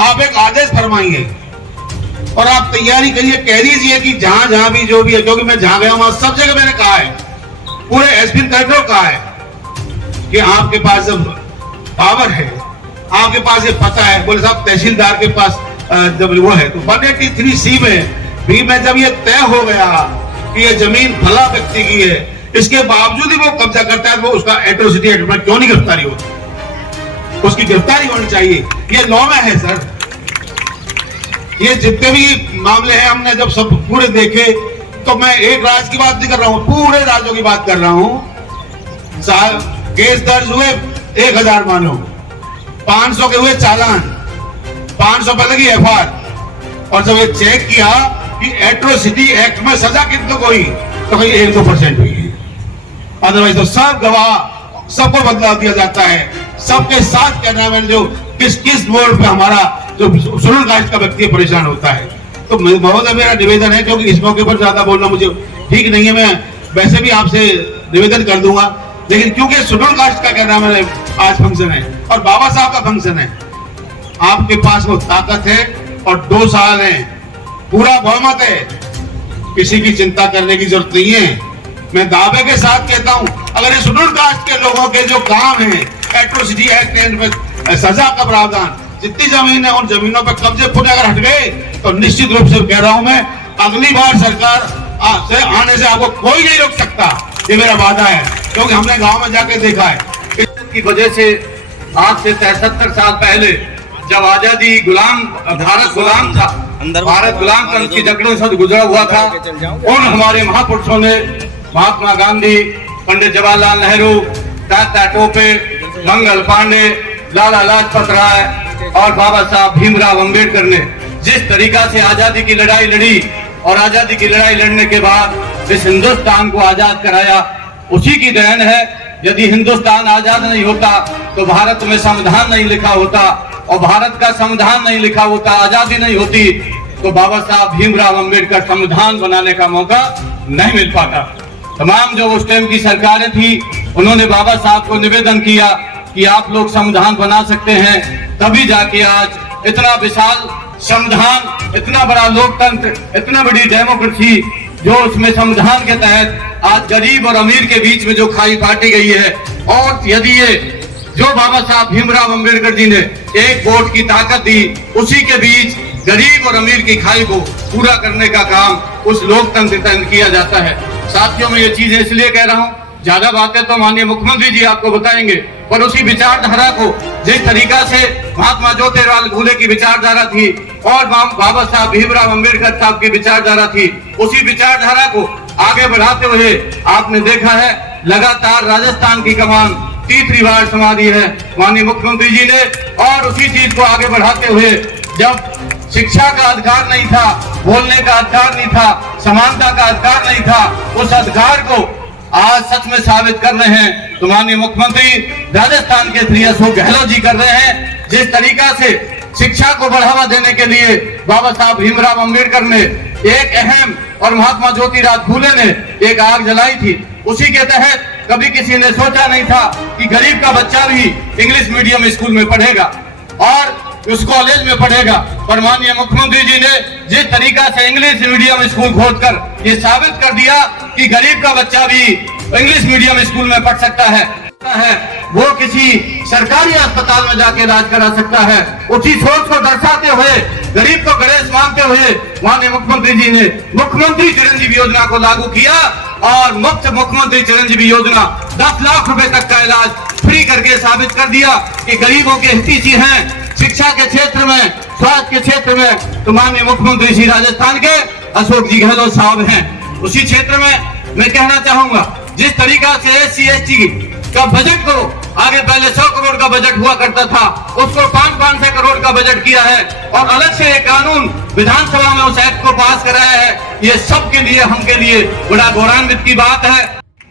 आप एक आदेश फरमाइए और आप तैयारी करिए, कह दीजिए कि जहां जहां भी जो भी है, क्योंकि मैं जहां गया हूं सब जगह मैंने कहा है, पूरे एसपी कलेक्टर कहा है कि आपके पास जब पावर है, आपके पास ये पता है, बोले साहब तहसीलदार के पास जब वो है तो 183C में भी मैं जब ये तय हो गया कि ये जमीन फला व्यक्ति की है, इसके बावजूद ही वो कब्जा करता है, वो उसका एट्रोसिटी एक्ट में क्यों नहीं गिरफ्तारी होती? उसकी गिरफ्तारी होनी चाहिए, ये लॉ में है सर। ये जितने भी मामले हैं हमने जब सब पूरे देखे, तो मैं एक राज्य की बात नहीं कर रहा हूं, पूरे राज्यों की बात कर रहा हूं। केस दर्ज हुए 1000 मानो, 500 के हुए चालान, 500 पर लगी FR, और जब ये चेक किया कि एट्रोसिटी एक्ट में सजा कितने को हुई तो कहीं 1-2% हुई है, अदरवाइज तो सब गवाह सबको बदलाव दिया जाता है। सबके साथ कहना, मैंने जो किस बोर्ड पे हमारा जो शेड्यूल कास्ट का व्यक्ति परेशान होता है, तो महोदय मेरा निवेदन है, क्योंकि इस मौके पर ज्यादा बोलना मुझे ठीक नहीं है, मैं वैसे भी आपसे निवेदन कर दूंगा, लेकिन क्योंकि शेड्यूल कास्ट का क्या नाम है आज फंक्शन है और बाबा साहब का फंक्शन है, आपके पास वो ताकत है और 2 साल है, पूरा बहुमत है, किसी की चिंता करने की जरूरत नहीं है। मैं दावे के साथ कहता हूं, अगर ये शेड्यूल कास्ट के लोगों के जो काम है, एट्रोसिटी एक्ट में सजा का प्रावधान, जितनी जमीन है उन जमीनों पर कब्जे पूरे अगर हट गए तो निश्चित रूप से कह रहा हूं मैं, अगली बार सरकार से आने से आपको कोई नहीं रोक सकता, ये मेरा वादा है, क्योंकि हमने गांव में जाके देखा है। की वजह से आज से 73 साल पहले जब आजादी भारत गुलाम पंथ की जगड़ों से गुजरा हुआ था, उन हमारे महापुरुषों ने महात्मा गांधी, पंडित जवाहरलाल नेहरू, तात्या टोपे, मंगल पांडे, लाला लाजपत राय और बाबा साहब भीमराव अंबेडकर ने जिस तरीका से आजादी की लड़ाई लड़ी और आजादी की लड़ाई लड़ने के बाद इस हिंदुस्तान को आजाद कराया, उसी की देन है। यदि हिंदुस्तान आजाद नहीं होता तो भारत में संविधान नहीं लिखा होता, और भारत का संविधान नहीं लिखा होता, आजादी नहीं होती, तो बाबा साहब भीमराव अंबेडकर संविधान बनाने का मौका नहीं मिल पाता। तमाम जो उस टाइम की सरकारें थी, उन्होंने बाबा साहब को निवेदन किया कि आप लोग संविधान बना सकते हैं, तभी जाके आज इतना विशाल संविधान, इतना बड़ा लोकतंत्र, इतना बड़ी डेमोक्रेसी, जो उसमें संविधान के तहत आज गरीब और अमीर के बीच में जो खाई बांटी गई है। और यदि ये जो बाबा साहब भीमराव अंबेडकर जी ने एक वोट की ताकत दी, उसी के बीच गरीब और अमीर की खाई को पूरा करने का काम उस लोकतंत्र के तहत किया जाता है। साथियों, मैं ये चीजें इसलिए कह रहा हूँ, ज्यादा बातें तो माननीय मुख्यमंत्री जी आपको बताएंगे, पर उसी विचारधारा को जिस तरीका से महात्मा ज्योतिराव फूले की विचारधारा थी और बाबा साहब भीमराव अंबेडकर साहब की विचारधारा थी, उसी विचारधारा को आगे बढ़ाते हुए आपने देखा है लगातार राजस्थान की कमान तीसरी बार संभाली है माननीय मुख्यमंत्री जी ने। और उसी चीज को आगे बढ़ाते हुए, जब शिक्षा का अधिकार नहीं था, बोलने का अधिकार नहीं था, समानता का अधिकार नहीं था, उस अधिकार को आज सच में साबित कर रहे हैं तो माननीय मुख्यमंत्री राजस्थान के श्री अशोक गहलोत जी कर रहे हैं। जिस तरीका से शिक्षा को बढ़ावा देने के लिए बाबा साहब भीमराव अंबेडकर ने एक अहम और महात्मा ज्योतिराव फूले ने एक आग जलाई थी, उसी के तहत कभी किसी ने सोचा नहीं था कि गरीब का बच्चा भी इंग्लिश मीडियम स्कूल में पढ़ेगा और उस कॉलेज में पढ़ेगा। पर माननीय मुख्यमंत्री जी ने जिस तरीका से इंग्लिश मीडियम स्कूल खोलकर ये साबित कर दिया कि गरीब का बच्चा भी इंग्लिश मीडियम स्कूल में पढ़ सकता है, वो किसी सरकारी अस्पताल में जाके इलाज करा सकता है। उसी सोच को दर्शाते हुए, गरीब को गणेश मानते हुए माननीय मुख्यमंत्री जी ने मुख्यमंत्री चिरंजीवी योजना को लागू किया और मुफ्त मुख्यमंत्री चिरंजीवी योजना 10 लाख रुपए तक का इलाज फ्री करके साबित कर दिया कि गरीबों के हितैषी हैं। शिक्षा के क्षेत्र में, स्वास्थ्य के क्षेत्र में तो माननीय मुख्यमंत्री श्री राजस्थान के अशोक जी गहलोत साहब हैं। उसी क्षेत्र में मैं कहना चाहूंगा, जिस तरीका से SC/ST का बजट को आगे पहले 100 करोड़ का बजट हुआ करता था, उसको 500 करोड़ का बजट किया है और अलग से एक कानून विधानसभा में उस एक्ट को पास कराया है। ये सबके लिए, हम के लिए बड़ा गौरवान्वित की बात है।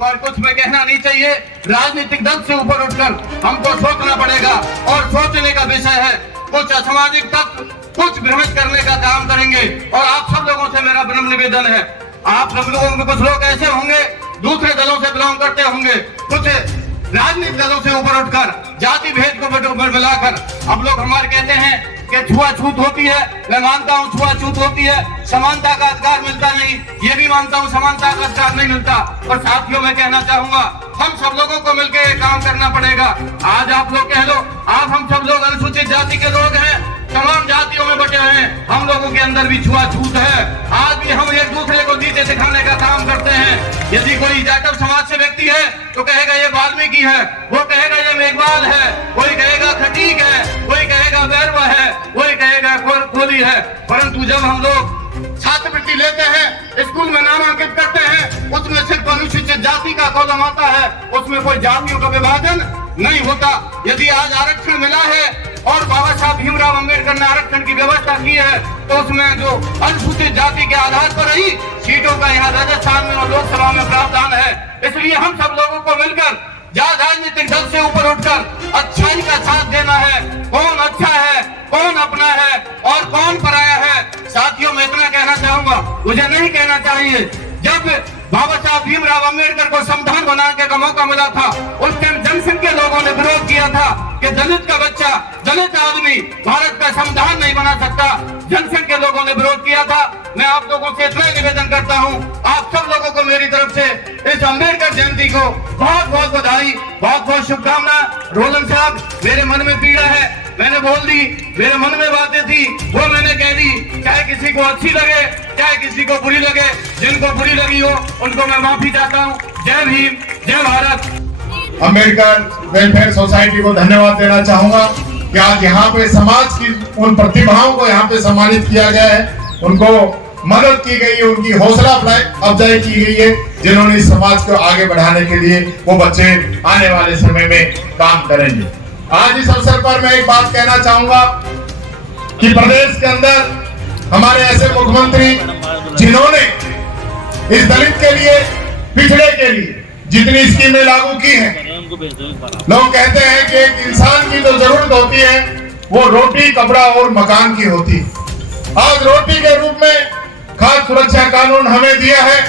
और कुछ में कहना नहीं चाहिए, राजनीतिक दल से ऊपर उठकर हमको सोचना पड़ेगा और सोचने का विषय है। कुछ असामाजिक तत्व कुछ भ्रमित करने का काम करेंगे और आप सब लोगों से मेरा विनम्र निवेदन है, आप सब लोगों में कुछ लोग ऐसे होंगे, दूसरे दलों से बिलोंग करते होंगे, कुछ राजनीतिक दलों से ऊपर उठकर जाति भेद को मिलाकर अब लोग हमारे कहते हैं कि छुआछूत होती है। मैं मानता हूँ छुआछूत होती है, समानता का अधिकार मिलता नहीं, ये भी मानता हूँ समानता का अधिकार नहीं मिलता। और साथियों, मैं कहना चाहूंगा, हम सब लोगों को मिलकर काम करना पड़ेगा। आज आप लोग कह लो, आप हम सब लोग अनुसूचित जाति के लोग हैं, तमाम जातियों में बटे हैं, हम लोगों के अंदर भी छुआछूत है। आज भी हम एक दूसरे को नीचे दिखाने का काम करते हैं। यदि कोई जाटव समाज से व्यक्ति है तो कहेगा ये वाल्मीकि है, वो कहेगा ये मेघवाल है, कोई कहेगा खटीक है, कोई कहेगा वैरव है, कोई कहेगा कोली है। परंतु जब हम लोग छात्रवृत्ति लेते हैं, स्कूल में नामांकित करते हैं, उसमें सिर्फ अनुसूचित जाति का कॉलम आता है, उसमें कोई जातियों का विभाजन नहीं होता। यदि आज आरक्षण मिला है और बाबा साहब भीमराव अंबेडकर ने आरक्षण की व्यवस्था की है, तो उसमें जो अनुसूचित जाति के आधार पर ही सीटों का यहाँ राजस्थान में और लोकसभा में प्रावधान है। इसलिए हम सब लोगों को मिलकर या राजनीतिक दल से ऊपर उठकर अच्छाई का साथ देना है। कौन अच्छा है, कौन अपना है और कौन पराया है। साथियों, मैं इतना कहना चाहूंगा, मुझे नहीं कहना चाहिए, जब बाबा साहब भीमराव अंबेडकर को संविधान बनाने का मौका मिला था, उस टाइम जनसंघ के लोगों ने विरोध किया था कि दलित का बच्चा, दलित आदमी भारत का संविधान नहीं बना सकता। जनसंघ के लोगों ने विरोध किया था। मैं आप लोगों से इतना निवेदन करता हूं, आप सब लोगों को मेरी तरफ से इस अंबेडकर जयंती को बहुत बहुत बधाई, बहुत बहुत शुभकामना। रोलन साहब, मेरे मन में पीड़ा है, मैंने बोल दी, मेरे मन में बातें थी वो मैंने कह दी, चाहे किसी को अच्छी लगे चाहे किसी को बुरी लगे। जिनको बुरी लगी हो उनको मैं माफी चाहता हूँ। जय भीम, जय भारत। अंबेडकर वेलफेयर सोसाइटी को धन्यवाद देना चाहूंगा कि आज यहाँ पे समाज की उन प्रतिभाओं को यहाँ पे सम्मानित किया गया है, उनको मदद की गई है, उनकी हौसला अफजाई की गई है, जिन्होंने इस समाज को आगे बढ़ाने के लिए वो बच्चे आने वाले समय में काम करेंगे। आज इस अवसर पर मैं एक बात कहना चाहूंगा कि प्रदेश के अंदर हमारे ऐसे मुख्यमंत्री जिन्होंने इस दलित के लिए, पिछड़े के लिए जितनी स्कीमें लागू की हैं, लोग कहते हैं कि एक इंसान की जो जरूरत होती है वो रोटी, कपड़ा और मकान की होती है। आज रोटी के रूप में खाद्य सुरक्षा कानून हमें दिया है,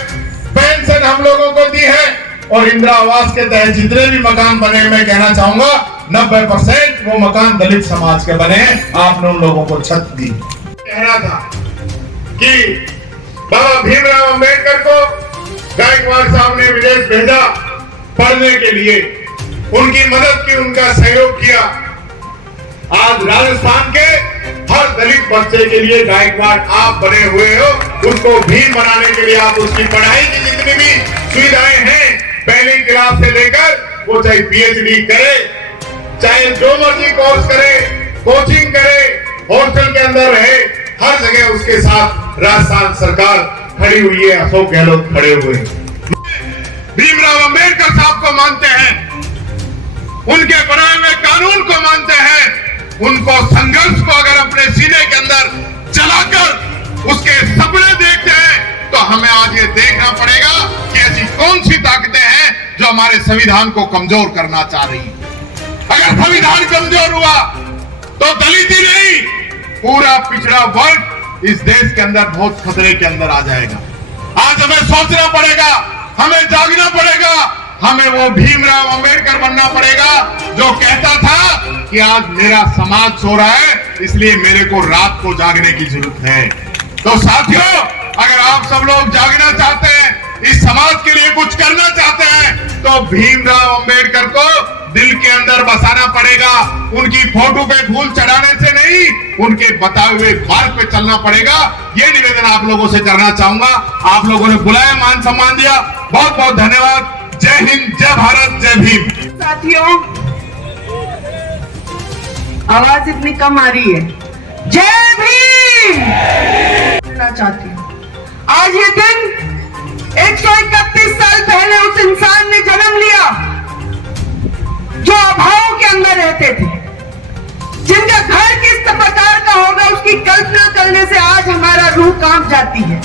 पेंशन हम लोगों को दी है, और इंदिरा आवास के तहत जितने भी मकान बने, मैं कहना चाहूंगा 90% वो मकान दलित समाज के बने हैं। आपने उन लोगों को छत दी। कहना था कि बाबा भीमराव अंबेडकर को गायकवाड़ साहब ने विदेश भेजा पढ़ने के लिए, उनकी मदद की, उनका सहयोग किया। आज राजस्थान के हर दलित बच्चे के लिए गायकवाड़ आप बने हुए हो, उसको भीम बनाने के लिए आप उसकी पढ़ाई की जितनी भी सुविधाएं हैं, पहली क्लास से लेकर वो चाहे PhD करे, चाहे जो मर्जी कोर्स करे, कोचिंग करे, हॉस्टल के अंदर रहे, हर जगह उसके साथ राजस्थान सरकार खड़ी हुई है, अशोक गहलोत खड़े हुए हैं। भीमराव अंबेडकर साहब को मानते हैं, उनके बनाए हुए कानून को मानते हैं, उनको संघर्ष को अगर अपने सीने के अंदर जलाकर उसके सपने देखते हैं, तो हमें आज ये देखना पड़ेगा कि ऐसी कौन सी ताकतें हैं जो हमारे संविधान को कमजोर करना चाह रही है। अगर संविधान कमजोर हुआ तो दलित ही नहीं, पूरा पिछड़ा वर्ग इस देश के अंदर बहुत खतरे के अंदर आ जाएगा। आज हमें सोचना पड़ेगा, हमें जागना पड़ेगा, हमें वो भीमराव अंबेडकर बनना पड़ेगा जो कहता था कि आज मेरा समाज सो रहा है, इसलिए मेरे को रात को जागने की जरूरत है। तो साथियों, अगर आप सब लोग जागना चाहते हैं, इस समाज के लिए कुछ करना चाहते हैं, तो भीमराव अंबेडकर को दिल के अंदर बसाना पड़ेगा। उनकी फोटो पे फूल चढ़ाने से नहीं, उनके बताए हुए मार्ग पे चलना पड़ेगा। ये निवेदन आप लोगों से करना चाहूंगा। आप लोगों ने बुलाया, मान सम्मान दिया, बहुत बहुत धन्यवाद। जय हिंद, जय भारत, जय भीम। साथियों, आवाज इतनी कम आ रही है। जय भीम कहना चाहती हूँ। आज ये दिन 131 साल पहले उस इंसान ने जन्म लिया जो अभाव के अंदर रहते थे, जिनका घर किस प्रकार का होगा उसकी कल्पना करने से आज हमारा रूह कांप जाती है।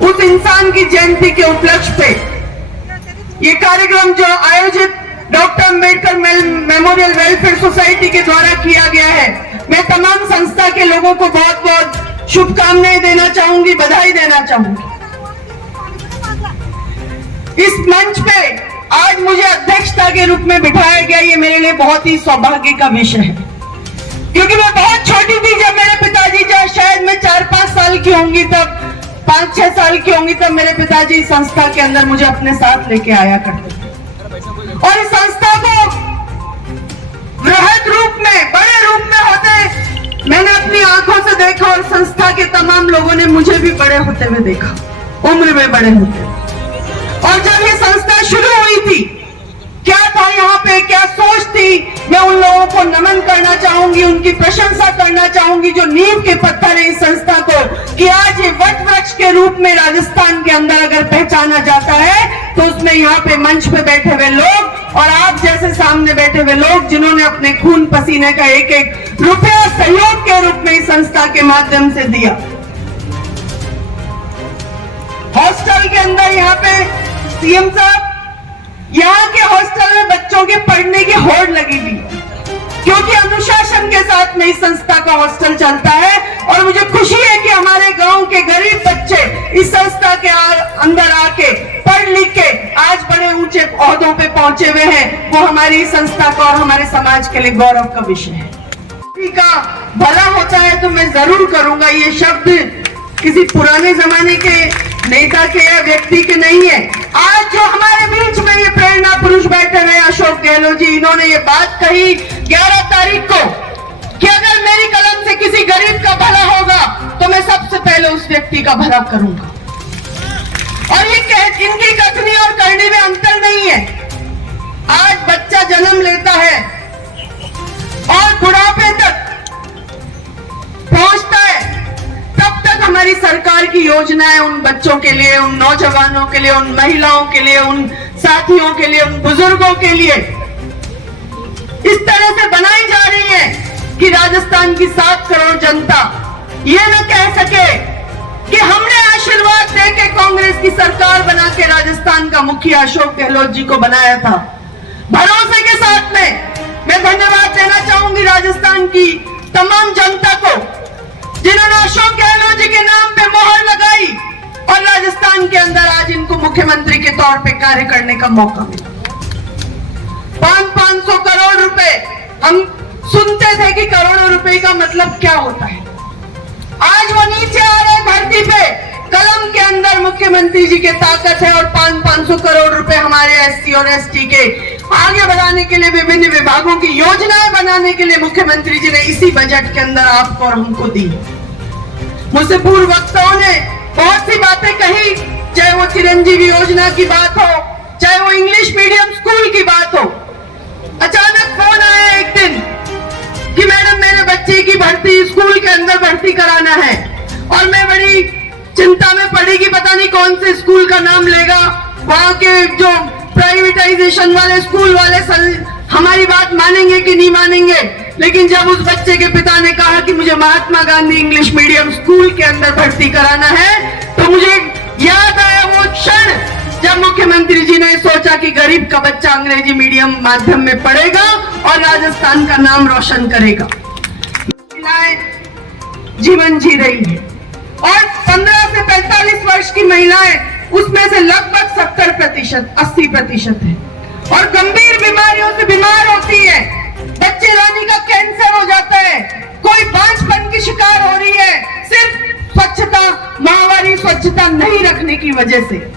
उस इंसान की जयंती के उपलक्ष्य पे ये कार्यक्रम जो आयोजित doctor Ambedkar memorial welfare society के द्वारा किया गया है, मैं तमाम संस्था के लोगों को बहुत बहुत शुभकामनाएं देना चाहूंगी, बधाई देना चाहूंगी। इस मंच पे आज मुझे अध्यक्षता के रूप में बिठाया गया, ये मेरे लिए बहुत ही सौभाग्य का विषय है, क्योंकि मैं बहुत छोटी थी जब मेरे पिताजी, जब शायद मैं 4-5 साल की होंगी, तब 5-6 साल की होंगी, तब मेरे पिताजी संस्था के अंदर मुझे अपने साथ लेके आया करते थे। और इस संस्था को वृहद रूप में, बड़े रूप में होते मैंने अपनी आंखों से देखा, और संस्था के तमाम लोगों ने मुझे भी बड़े होते हुए देखा, उम्र में बड़े होते। और जब ये संस्था शुरू हुई थी, क्या था यहाँ पे, क्या सोच थी, मैं उन लोगों को नमन करना चाहूंगी, उनकी प्रशंसा करना चाहूंगी जो नींव के पत्थर है इस संस्था को, कि आज ये वट वृक्ष के रूप में राजस्थान के अंदर अगर पहचाना जाता है, तो उसमें यहाँ पे मंच पे बैठे हुए लोग और आप जैसे सामने बैठे हुए लोग, जिन्होंने अपने खून पसीने का एक एक रुपया सहयोग के रूप में इस संस्था के माध्यम से दिया। हॉस्टल के अंदर यहाँ पे CM साहब, यहाँ के हॉस्टल में बच्चों का हॉस्टल चलता है और मुझे खुशी है कि हमारे गांव के गरीब बच्चे इस संस्था के अंदर आके पढ़ लिख के आज बड़े ऊंचे ओहदों पे पहुंचे हुए हैं। वो हमारी संस्था का और हमारे समाज के लिए गौरव का विषय है। किसी का भला होता है तो मैं जरूर करूंगा, ये शब्द किसी पुराने जमाने के नेता के या व्यक्ति के नहीं है। आज जो हमारे बीच में ये प्रेरणा पुरुष बैठे हुए अशोक गहलोत जी, इन्होंने ये बात कही 11 तारीख को कि अगर मेरी कलम से किसी गरीब का भला होगा तो मैं सबसे पहले उस व्यक्ति का भला करूंगा। और ये इनकी कथनी और करनी में अंतर नहीं है। आज बच्चा जन्म लेता है और बुढ़ापे तक पहुंचता है, तब तक हमारी सरकार की योजनाएं उन बच्चों के लिए, उन नौजवानों के लिए, उन महिलाओं के लिए, उन साथियों के लिए, उन बुजुर्गों के लिए इस तरह से बनाई जा रही है कि राजस्थान की 7 करोड़ जनता ये न कह सके कि हमने आशीर्वाद देके कांग्रेस की सरकार बना के राजस्थान का मुखिया अशोक गहलोत जी को बनाया था। भरोसे के साथ में मैं धन्यवाद देना चाहूंगी राजस्थान की तमाम जनता को जिन्होंने अशोक गहलोत जी के नाम पे मोहर लगाई और राजस्थान के अंदर आज इनको मुख्यमंत्री के तौर पे कार्य करने का मौका मिला। 500 करोड़ रुपए, हम सुनते थे कि करोड़ों रुपए का मतलब क्या होता है। आज वो नीचे आ रहे धरती पे, कलम के अंदर मुख्यमंत्री जी के ताकत है और 500 करोड़ रुपए हमारे एससी और एसटी के आगे बढ़ाने के लिए, विभिन्न विभागों की योजनाएं बनाने के लिए मुख्यमंत्री जी ने इसी बजट के अंदर आपको और हमको दी। मुझसे पूर्व वक्ताओं ने बहुत सी बातें कही, चाहे वो चिरंजीवी योजना की बात हो, चाहे वो इंग्लिश मीडियम स्कूल की बात हो। अचानक फोन आया एक दिन कि मैडम मेरे बच्चे की भर्ती स्कूल के अंदर भर्ती कराना है, और मैं बड़ी चिंता में पड़ी कि पता नहीं कौन से स्कूल का नाम लेगा। वहां के जो प्राइवेटाइजेशन वाले स्कूल वाले हमारी बात मानेंगे कि नहीं मानेंगे, लेकिन जब उस बच्चे के पिता ने कहा कि मुझे Mahatma Gandhi English medium school के अंदर भर्ती कराना है, तो मुझे याद आया वो क्षण जब मुख्यमंत्री जी ने सोचा कि गरीब का बच्चा अंग्रेजी मीडियम माध्यम में पढ़ेगा और राजस्थान का नाम रोशन करेगा। महिलाएं जीवन जी रही है और 15 से 45 वर्ष की महिलाएं, उसमें से लगभग 70%, 80% है और गंभीर बीमारियों से बीमार होती है। बच्चे रानी का कैंसर हो जाता है, कोई बांझपन की शिकार हो रही है, सिर्फ स्वच्छता, माहवारी स्वच्छता नहीं रखने की वजह से।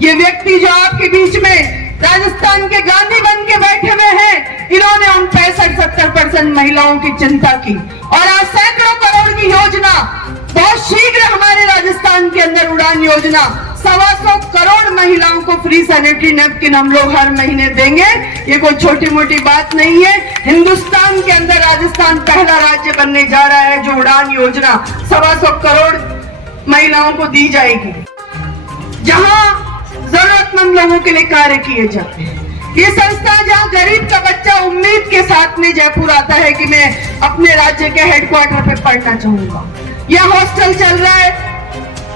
ये व्यक्ति जो आपके बीच में राजस्थान के गांधी बन के बैठे हुए हैं, इन्होंने उन 65-70% महिलाओं की चिंता की और आज सैकड़ों करोड़ की योजना बहुत शीघ्र हमारे राजस्थान के अंदर उड़ान योजना 125 करोड़ महिलाओं को फ्री सैनिटरी नैपकिन हम लोग हर महीने देंगे। ये कोई छोटी मोटी बात नहीं है। हिंदुस्तान के अंदर राजस्थान पहला राज्य बनने जा रहा है जो उड़ान योजना 125 करोड़ महिलाओं को दी जाएगी, जहां जरूरतमंद लोगों के लिए कार्य किए जाते हैं। ये संस्था जहां गरीब का बच्चा उम्मीद के साथ में जयपुर आता है कि मैं अपने राज्य के हेडक्वार्टर पे पढ़ना चाहूंगा, यह हॉस्टल चल रहा है।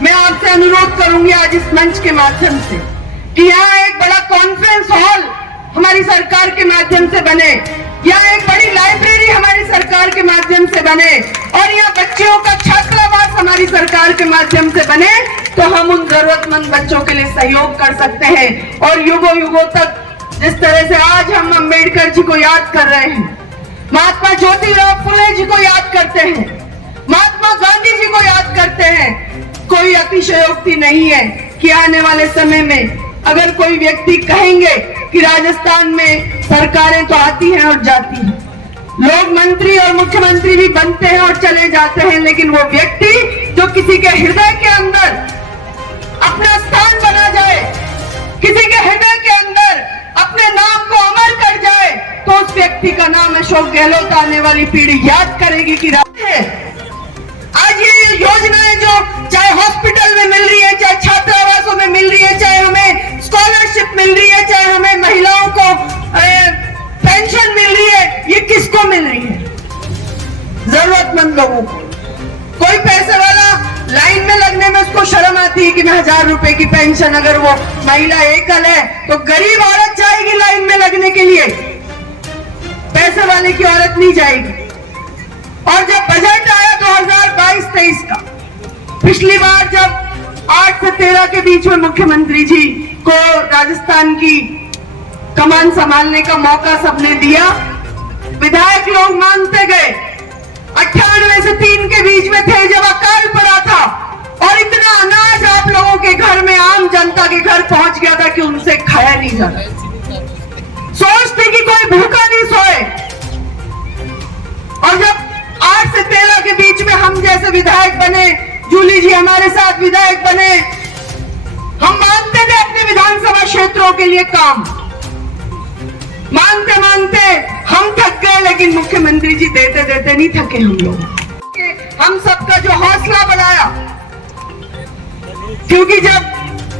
मैं आपसे अनुरोध करूंगी आज इस मंच के माध्यम से कि यहाँ एक बड़ा कॉन्फ्रेंस हॉल हमारी सरकार के माध्यम से बने, यहाँ एक बड़ी लाइब्रेरी हमारी सरकार के माध्यम से बने और यहाँ बच्चियों का छात्रावास हमारी सरकार के माध्यम से बने, तो हम उन जरूरतमंद बच्चों के लिए सहयोग कर सकते हैं। और युगों युगों तक जिस तरह से आज हम अंबेडकर जी को याद कर रहे हैं, महात्मा ज्योतिराव फुले जी को याद करते हैं, महात्मा गांधी जी को याद करते हैं, कोई अतिशयोक्ति नहीं है कि आने वाले समय में अगर कोई व्यक्ति कहेंगे कि राजस्थान में सरकारें तो आती हैं और जाती हैं, लोग मंत्री और मुख्यमंत्री भी बनते हैं और चले जाते हैं, लेकिन वो व्यक्ति जो किसी के हृदय के अंदर अपना स्थान बना जाए, किसी के हृदय के अंदर अपने नाम को अमर कर जाए, तो उस व्यक्ति का नाम अशोक गहलोत आने वाली पीढ़ी याद करेगी कि आज ये योजनाएं जो चाहे हॉस्पिटल में मिल रही है, चाहे छात्रावासों में मिल रही है, चाहे हमें स्कॉलरशिप मिल रही है, चाहे हमें महिलाओं को पेंशन मिल रही है, ये किसको मिल रही है? जरूरतमंद लोगों को। कोई पैसे वाला लाइन में लगने में उसको शर्म आती है कि मैं 1000 रुपए की पेंशन, अगर वो महिला एकल है तो गरीब औरत जाएगी लाइन में लगने के लिए, पैसे वाले की औरत नहीं जाएगी। और जब बजट आया 2022-23 का, पिछली बार जब 8 से 13 के बीच में मुख्यमंत्री जी को राजस्थान की कमान संभालने का मौका सबने दिया, विधायक लोग मानते गए। 98 से 3 के बीच में थे जब अकाल पड़ा था और इतना अनाज आप लोगों के घर में, आम जनता के घर पहुंच गया था कि उनसे खाया नहीं जा रहा। सोचते कि कोई भूखा नहीं सोए। और जब 8 से 13 के बीच में हम जैसे विधायक बने, जूली जी हमारे साथ विधायक बने, हम मानते थे अपने विधानसभा क्षेत्रों के लिए काम, मानते मानते हम थक गए, लेकिन मुख्यमंत्री जी देते देते नहीं थके हम लोग। हम सबका जो हौसला बढ़ाया, क्योंकि जब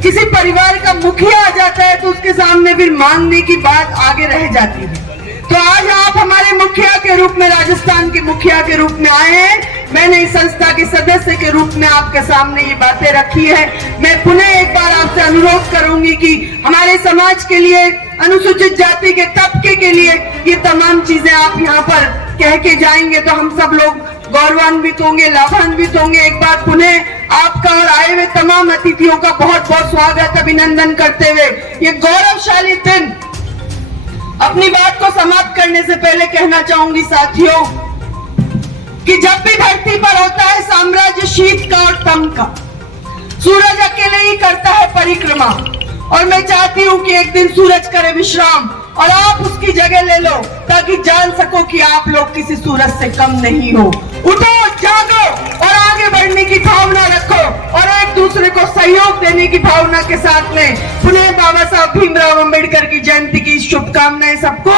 किसी परिवार का मुखिया आ जाता है तो उसके सामने फिर मांगने की बात आगे रह जाती है। तो आज आप हमारे मुखिया के रूप में, राजस्थान के मुखिया के रूप में आए हैं। मैंने इस संस्था के सदस्य के रूप में आपके सामने ये बातें रखी है। मैं पुनः एक बार आपसे अनुरोध करूंगी कि हमारे समाज के लिए, अनुसूचित जाति के तबके के लिए ये तमाम चीजें आप यहाँ पर कह के जाएंगे तो हम सब लोग गौरवान्वित होंगे, लाभान्वित होंगे। एक बार पुनः आपका और आए हुए तमाम अतिथियों का बहुत बहुत स्वागत, अभिनंदन करते हुए ये गौरवशाली दिन, अपनी बात को समाप्त करने से पहले कहना चाहूंगी साथियों कि जब भी धरती पर होता है साम्राज्य शीत का और तम का, सूरज अकेले ही करता है परिक्रमा। और मैं चाहती हूं कि एक दिन सूरज करे विश्राम और आप उसकी जगह ले लो, ताकि जान सको कि आप लोग किसी सूरज से कम नहीं हो। उठो, जागो और आगे बढ़ने की भावना रखो और एक दूसरे को सहयोग देने की भावना के साथ में पुनः बाबा साहब भीमराव अंबेडकर की जयंती की शुभकामनाएं सबको।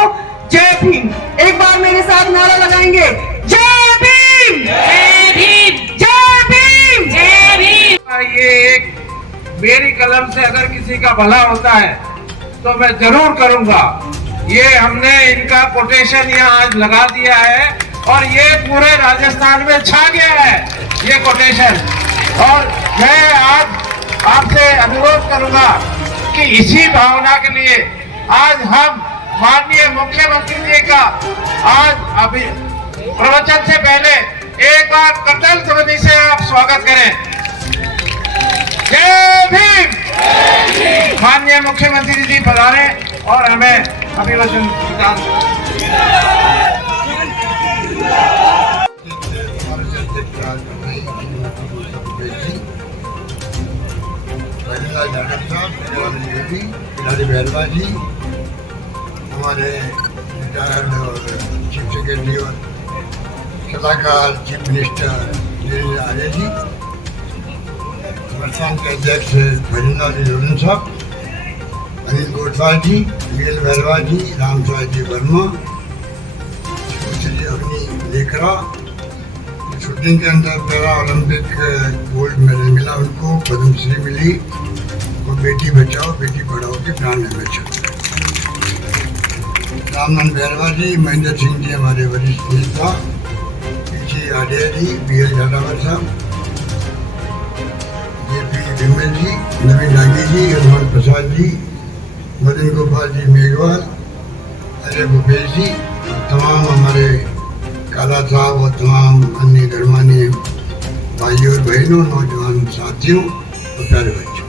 जय भीम। एक बार मेरे साथ नारा लगाएंगे, जय भीम, जय भीम, जय भीम, जय भीम। ये एक मेरी कलम से अगर किसी का भला होता है तो मैं जरूर करूंगा। ये हमने इनका कोटेशन यहाँ आज लगा दिया है और ये पूरे राजस्थान में छा गया है ये कोटेशन। और मैं आज आपसे अनुरोध करूंगा कि इसी भावना के लिए आज हम माननीय मुख्यमंत्री जी का आज अभी प्रवचन से पहले एक बार करताल ध्वनि से आप स्वागत करें। जय भीम। माननीय मुख्यमंत्री जी पधारे और हमें अभिवादन प्रदान जी, हमारे रिटायर्ड और चीफ सेक्रेटरी और सलाहकार चीफ मिनिस्टर आर्य जी, वर्तमान के अध्यक्ष भजनलाल जी लोधन साहब, अनिल गोटवाल जी, वीएल बैरवा जी, राम जी वर्मा, श्री अग्नि लेखरा, शूटिंग के अंदर पैरा ओलंपिक गोल्ड मेडल मिला उनको, पद्मश्री मिली, और बेटी बचाओ बेटी पढ़ाओ के प्राण बचाओ। रामनंद बैरवा जी, महेंद्र सिंह जी हमारे वरिष्ठ नेता, पीछे आर्य जी, बीएल झालावाड़ साहब, विमल जी, नवीन नागी जी, हनुमान प्रसाद जी, मदन गोपाल जी मेघवाल, अजय भूपेश जी, तमाम हमारे काला साहब और तमाम अन्य गणमान्य भाइयों और बहनों, नौजवान साथियों और प्यारे बच्चों,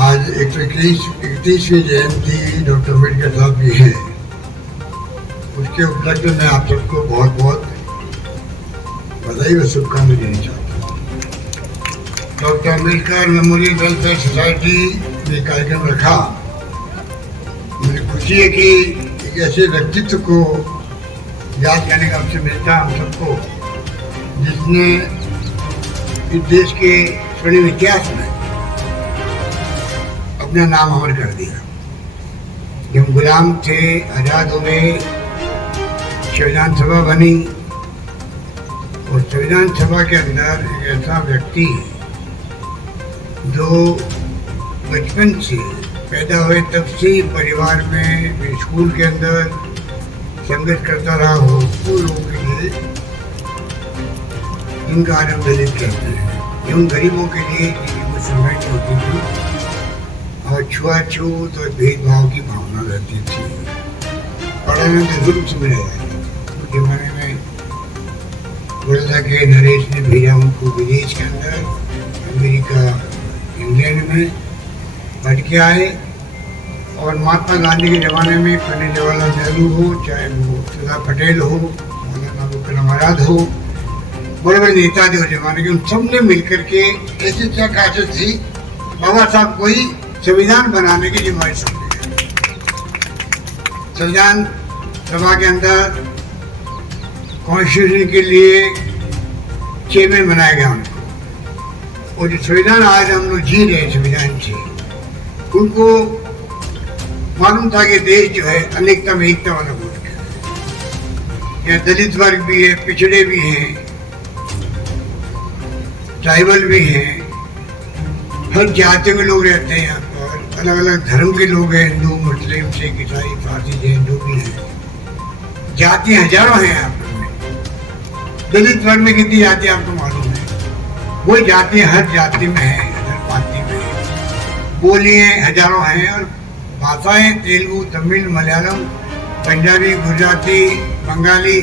आज 131वीं जयंती डॉक्टर अम्बेडकर साहब की है। उसके उपलक्ष्य में आप सबको बहुत बहुत बधाई व शुभकामनाएं देनी चाहता हूँ। Doctor Ambedkar memorial welfare society ने कार्यक्रम रखा। मुझे खुशी है कि एक ऐसे व्यक्तित्व को याद करने का अवसर मिलता है हम सबको, जिसने इस देश के स्वर्णिम इतिहास में अपना नाम अमर कर दिया। जब गुलाम थे, आज़ाद हो गए, संविधान सभा बनी और संविधान सभा के अंदर एक ऐसा व्यक्ति जो बचपन से पैदा हुए तब से परिवार में, स्कूल के अंदर संघर्ष करता रहा हो, उन लोगों के लिए जिनका आज हम दलित कहते हैं, उन गरीबों के लिए जिनकी कुछ समझ नहीं होती थी और छुआछूत और भेदभाव की भावना रहती थी। पढ़ाई में तो जुल्म समझा जाए। उस जमाने में बोला था कि नरेश ने भेजा उनको विदेश के अंदर, अमेरिका, इंग्लैंड में पढ़ के आए। और महात्मा गांधी के ज़माने में पंडित जवाहरलाल नेहरू हो, चाहे वो सरदार पटेल हो, मौलाना अबुल कलाम आज़ाद हो, बड़े बड़े नेता थे उस जमाने के, उन सब ने मिलकर के ऐसी क्या खासियत थी, बाबा साहब कोई संविधान बनाने की जिम्मेदारी समझे। संविधान सभा के अंदर कॉन्स्टिट्यूशन के लिए चेयरमैन बनाया गया उनको। और जो संविधान आज हम लोग जी रहे हैं संविधान से, उनको मालूम था कि देश जो है अनेकता में एकता वाला मुल्क है। यहाँ दलित वर्ग भी है, पिछड़े भी हैं, ट्राइबल भी हैं, हर जातियों के लोग रहते हैं यहाँ पर, अलग अलग धर्म के लोग हैं, हिंदू, मुस्लिम, सिख, ईसाई, पारसी, जैन, जो भी हैं। जातियाँ हजारों हैं यहाँ पर। दलित वर्ग में कितनी जातियाँ आपको मालूम है? वही जातियाँ हर जाति में है, हर पार्टी में है। बोलियाँ हजारों हैं और भाषाएं तेलुगु, तमिल, मलयालम, पंजाबी, गुजराती, बंगाली,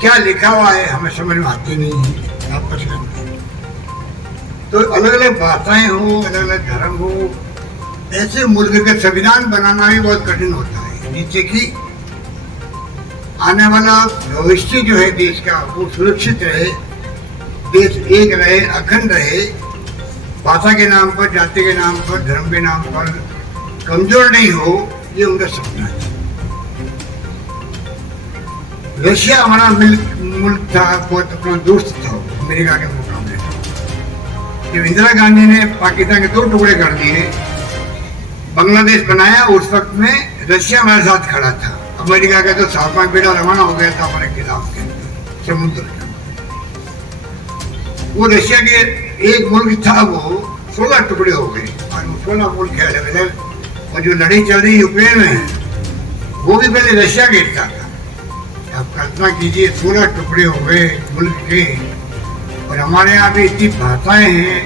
क्या लिखा हुआ है हमें समझ में आती नहीं है आपस में। तो अलग अलग भाषाएं हो, अलग अलग धर्म हो, ऐसे मुल्क का संविधान बनाना भी बहुत कठिन होता है, जिससे कि आने वाला भविष्य जो है देश का वो सुरक्षित रहे, देश एक रहे, अखंड रहे, भाषा के नाम पर, जाति के नाम पर, धर्म के नाम पर कमजोर नहीं हो, ये उनका सपना है। रशिया हमारा मुल्क था, बहुत अपना दोस्त था अमेरिका के मुकाबले। जब इंदिरा गांधी ने पाकिस्तान के 2 टुकड़े कर दिए, बांग्लादेश बनाया, उस वक्त में रशिया हमारे साथ खड़ा था। अमेरिका का तो 7वां बेड़ा रवाना हो गया था हमारे खिलाफ के समुद्र का। वो रशिया के एक मुल्क था, वो 16 टुकड़े हो गए और वो 16 मुल्क अलग अलग। और जो लड़ाई चल रही यूक्रेन में, वो भी पहले रशिया के हिस्सा था। आप कल्पना कीजिए, 16 टुकड़े हो गए मुल्क के। और हमारे यहाँ भी इतनी भाषाएं हैं,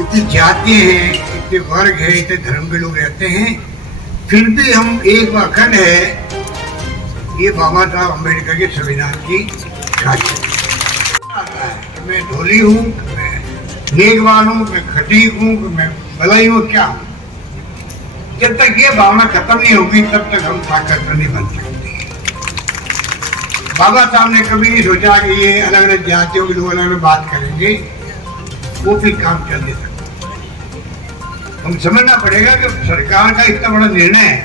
इतनी जातियां हैं, इतने वर्ग है, इतने धर्म के लोग रहते हैं, फिर भी हम एक अखंड है। ये बाबा साहब अम्बेडकर के संविधान की खासियत है। मैं ढोली हूँ, मैं नेगवाल हूँ, मैं खटीक हूँ, मैं भलाई हूँ, क्या हूँ? जब तक ये भावना खत्म नहीं होगी तब तक हम ताकतवर नहीं बन सकते। बाबा साहब ने कभी नहीं सोचा कि ये अलग अलग जातियों के लोग अलग अलग बात करेंगे, वो भी काम चल नहीं सकता। हम समझना पड़ेगा कि सरकार का इतना बड़ा निर्णय है,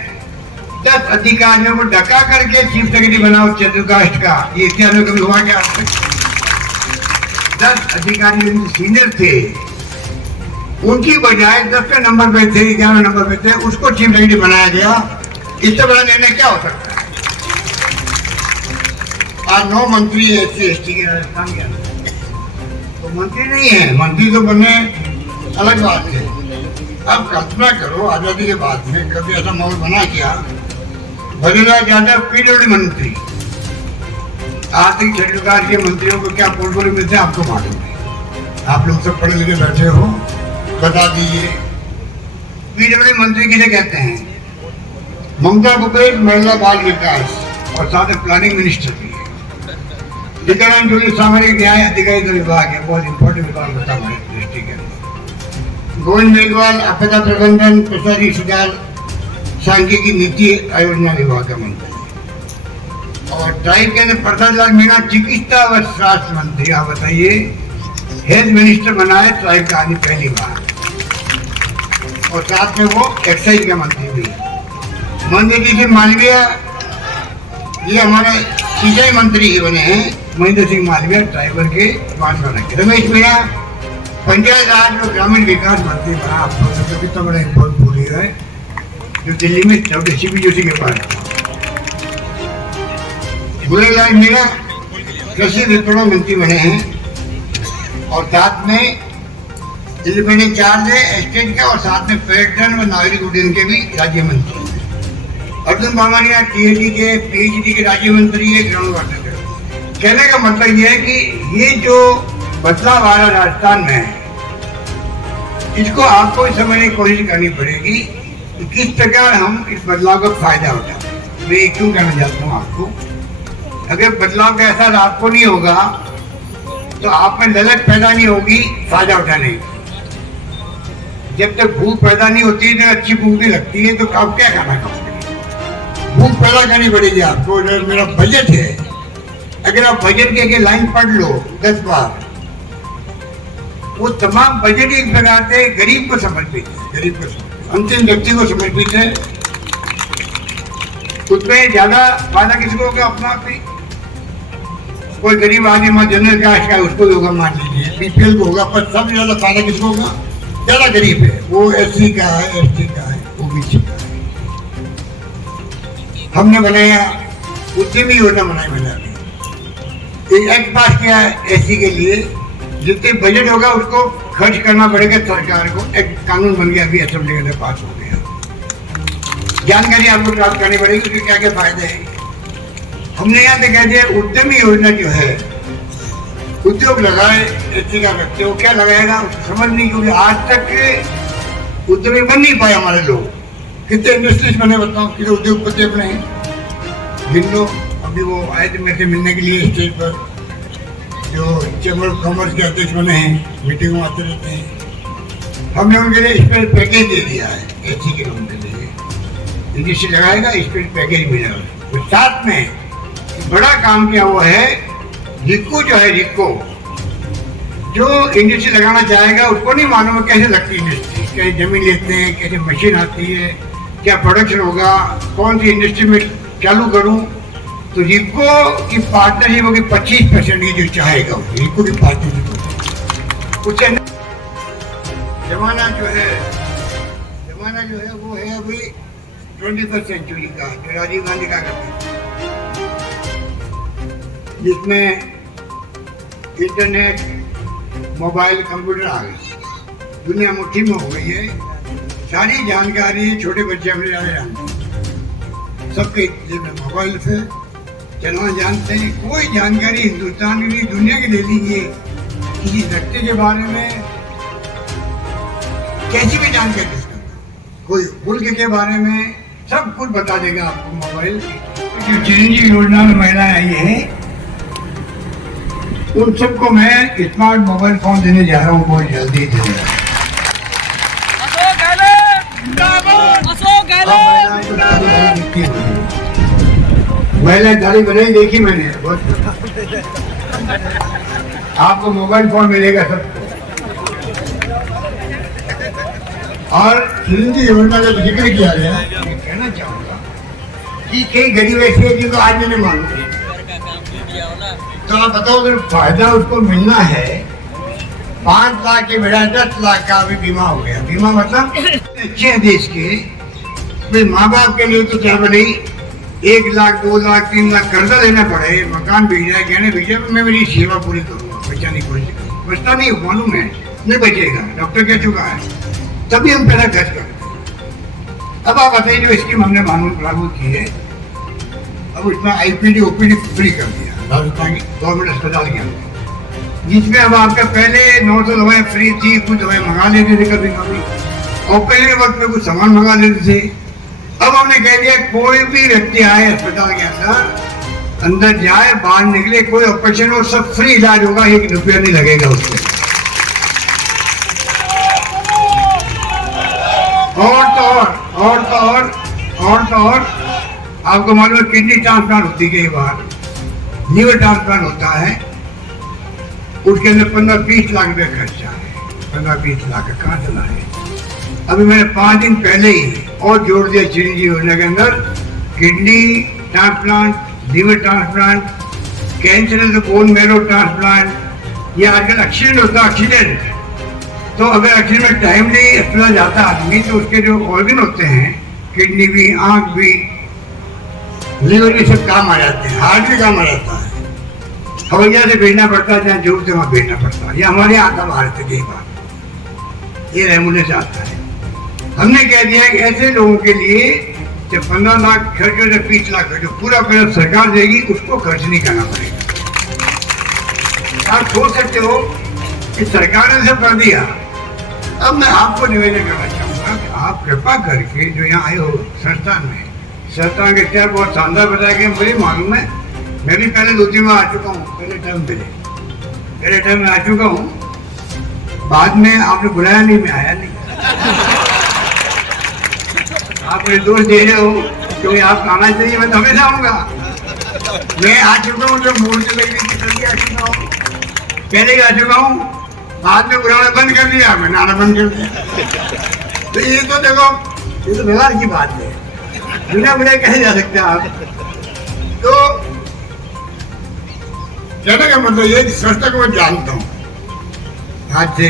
10 अधिकारियों को ढका करके चीफ सेक्रेटरी बनाओ शेड्यूल कास्ट का, ये इतिहास में कभी हुआ क्या? 10 अधिकारी सीनियर थे, उनकी बजाय 10वें नंबर पे थे, 11वें नंबर पे थे, उसको चीफ सेक्रेटरी बनाया गया। इससे बड़ा निर्णय क्या हो सकता है? आज 9 मंत्री SC/ST के राजस्थान के अंदर, तो मंत्री नहीं है, मंत्री तो बने अलग बात है। अब कल्पना करो, आजादी के बाद में कभी ऐसा माहौल बना क्या, भजनलाल यादव PWD मंत्री, आर्थिक शेड्यूल कास्ट के मंत्रियों को क्या पोर्टफोलियो मिलते हैं आपको मालूम है? आप लोग सब पढ़े लिखे बैठे हो, बता दीजिए। PWD मंत्री किसे कहते हैं? ममता भूपेश महिला बाल विकास और साथ में प्लानिंग मिनिस्टर भी है। विक्रांत जोशी सामाजिक न्याय अधिकारिता विभाग है, बहुत इंपॉर्टेंट विभाग होता है हमारे डिस्ट्रिक्ट के अंदर। गोविंद मेघवाल आपदा प्रबंधन, प्रसारी सुधार, सांख्यिकी नीति आयोजना विभाग का मंत्री। और ट्राइब के अंदर प्रसाद लाल मीणा चिकित्सा व स्वास्थ्य मंत्री। आप बताइए, हेल्थ मिनिस्टर बना है ट्राइब का आदमी पहली बार, और साथ में वो एक्साइज का मंत्री भी। महेंद्र सिंह मालवीय, ये हमारे सिंचाई मंत्री ही बने हैं, महेंद्र सिंह मालवीय ट्राइबल के बांसवाड़ा के। रमेश मीणा पंचायत राज और ग्रामीण विकास मंत्री बना। आप लोग कितना बड़ा बहुत बोली है, जो दिल्ली में चौथे CP जोशी के पास। गुलाल मीणा कृषि विपणन मंत्री बने हैं, और साथ में इंडिपेंडेंट चार्ज है स्टेट का, और साथ में पर्यटन व नागरिक उड्डयन के भी राज्य मंत्री हैं। अर्जुन बामनिया TAD के PhD के राज्य मंत्री है, ग्राउंड वाटर के। कहने का मतलब ये है कि ये जो बदलाव आ रहा राजस्थान में, इसको आपको समझने की कोशिश करनी पड़ेगी कि किस प्रकार हम इस बदलाव का फायदा उठाएं। मैं क्यों कहना चाहता हूँ आपको, अगर बदलाव का एहसास आपको नहीं होगा तो आप में ललक पैदा नहीं होगी फायदा उठाने की। जब तक भूख पैदा नहीं होती तो अच्छी भूख नहीं लगती है, तो आप क्या खाना खाओगे? भूख पैदा करनी पड़ेगी आपको। मेरा बजट है, अगर आप बजट के लाइन पढ़ लो 10 बार, वो तमाम बजट एक प्रकार से गरीब को समर्पित है, गरीब को समर्पित, अंतिम व्यक्ति को समर्पित है। उसमें ज्यादा फायदा किसको होगा? अपना आप ही। कोई गरीब आदमी जनरल कास्ट का है, उसको भी होगा, मान लीजिए बीपीएल को होगा, पर सबसे ज्यादा फायदा किसको होगा? ज्यादा गरीब है, वो एससी का है, एसटी का है, ओबीसी का है। हमने बनाया उद्यमी योजना बनाई, मैंने एक एक्ट पास किया है एससी के लिए, जितने बजट होगा उसको खर्च करना पड़ेगा सरकार को। एक कानून बन गया, अभी असेंबली के अंदर पास हो गया। जानकारी आपको प्राप्त करनी पड़ेगी कि क्या क्या फायदे हैं। हमने यहाँ पे कह दिया उद्यमी योजना जो है, उद्योग लगाए एससी का व्यक्ति, वो क्या लगाएगा उसको समझ नहीं, क्योंकि आज तक उद्यमी बन नहीं पाए हमारे लोग। कितने इंडस्ट्रीज बने बताओ, कितने उद्योगपति अपने हैं, गिन लो। अभी वो आए थे मेरे से मिलने के लिए स्टेज पर, जो चैम्बर ऑफ कॉमर्स के अध्यक्ष बने हैं, मीटिंग में आते रहते हैं। हमने उनके लिए स्पेशल पैकेज दे दिया है एससी के लोगों के लिए। इंडस्ट्री लगाएगा स्पेशल पैकेज मिलेगा। तो साथ में बड़ा काम किया हुआ है रिको, जो है रिको, जो इंडस्ट्री लगाना चाहेगा उसको नहीं मालूम है कैसे लगती है इंडस्ट्री, कैसे जमीन लेते हैं, कैसे मशीन आती है, क्या प्रोडक्शन होगा, कौन सी इंडस्ट्री में चालू करूं। तो रिको की पार्टनरशिप होगी 25% की, जो चाहेगा रिको की पार्टनरशिप। उससे जमाना जो है वो है अभी 21st सेंचुरी का, जो राजीव गांधी का करते, जिसमें इंटरनेट, मोबाइल, कंप्यूटर आ गए, दुनिया मुट्ठी में हो गई है। सारी जानकारी छोटे बच्चे अपने ज़्यादा जानते हैं, सबके मोबाइल से चलना जानते हैं। कोई जानकारी हिंदुस्तान की नहीं, दुनिया की ले लीजिए, किसी व्यक्ति के बारे में कैसी भी जानकारी, कोई मुल्क के बारे में सब कुछ बता देगा आपको मोबाइल। जो चिरंजीवी योजना में महिलाएं आई है, उन सबको मैं स्मार्ट मोबाइल फोन देने जा रहा हूँ बहुत जल्दी दूंगा। महिला दाढ़ी बनाई देखी मैंने बहुत। आपको मोबाइल फोन मिलेगा सबको। और चिरंजीवी योजना का जिक्र किया गया, मैं कहना चाहूंगा कि कई गरीब ऐसे है जिनको आज मैंने मालूम, तो आप बताओ अगर फायदा उसको मिलना है, 5 लाख के बजाय 10 लाख का अभी बीमा हो गया। बीमा मतलब अच्छे हैं देश के, भाई माँ बाप के लिए तो क्या बने 1 लाख 2 लाख 3 लाख कर्जा लेना पड़े, मकान भेज जाए, गहने भेज जाए, मैं मेरी सेवा पूरी करूँगा, बचाने की कोशिश करूँगा। बचता नहीं मालूम है, नहीं बचेगा, डॉक्टर कह चुका है, तभी हम पैसा खर्च करते हैं। अब आप बताइए, जो स्कीम हमने लागू की है, अब उसमें आईपीडी ओपीडी फ्री कर दिया राजस्थान की गवर्नमेंट अस्पताल के अंदर, जिसमें अब आपका पहले 900 दवाएं फ्री थी, कुछ दवाएं मंगा लेते थे कभी कभी, और पहले के वक्त में कुछ सामान मंगा लेते थे। अब हमने कह दिया कोई भी व्यक्ति आए अस्पताल के अंदर जाए, बाहर निकले, कोई ऑपरेशन हो, सब फ्री इलाज होगा, 1 रुपया नहीं लगेगा उससे। और आपको मालूम है किडनी ट्रांसप्लांट होती है, कई बार लीवर ट्रांसप्लांट होता है, उसके अंदर 15-20 लाख रुपया खर्चा है। 15-20 लाख का कहाँ चला है? अभी मैंने 5 दिन पहले ही और जोड़ दिया चिरंजीवी योजना के अंदर, kidney transplant, liver transplant, cancer bone marrow transplant. ये आजकल एक्सीडेंट होता है, एक्सीडेंट, तो अगर एक्सीडेंट में टाइमली अस्पताल जाता आदमी, तो उसके जो ऑर्गन होते हैं, किडनी भी, आंख भी, लीवर भी, सब काम आ जाते हैं, हार्ट भी काम आ जाता है। हवैया से भेजना पड़ता है, जहाँ जरूरत है वहाँ भेजना पड़ता है। ये हमारे आता भारत है, कई बार ये एम्बुलेंस आता है। हमने कह दिया कि ऐसे लोगों के लिए जब 15 लाख खर्च हो, जब 20 लाख खर्च हो, पूरा पैसा सरकार देगी, उसको खर्च नहीं करना पड़ेगा। आप सोच सकते हो कि सरकार ने सब कर दिया। अब मैं आपको निवेदन करना चाहूँगा कि आप कृपा करके जो यहाँ आए हो संस्थान में, संस्थान के क्या बहुत शानदार बताया गया, मुझे मालूम है मैं भी पहले 2-3 बार आ चुका हूँ, पहले टाइम में आ चुका हूँ। बाद में आपने बुलाया नहीं, मैं आया नहीं। आप मुझे दोष दे रहे हो क्योंकि आप आना चाहिए, मैं तो हमेशा आऊंगा। मैं आ चुका हूँ, जो मूर्ति लग रही थी तभी आ चुका हूँ, पहले ही आ चुका हूँ। बाद में बुलाना बंद कर दिया, मैंने आना बंद कर दिया। तो ये तो देखो, ये तो व्यवहार की बात है, बिना बुलाए कैसे जा सकते हैं आप। तो कहने का मतलब ये संस्था को मैं जानता हूँ, आज से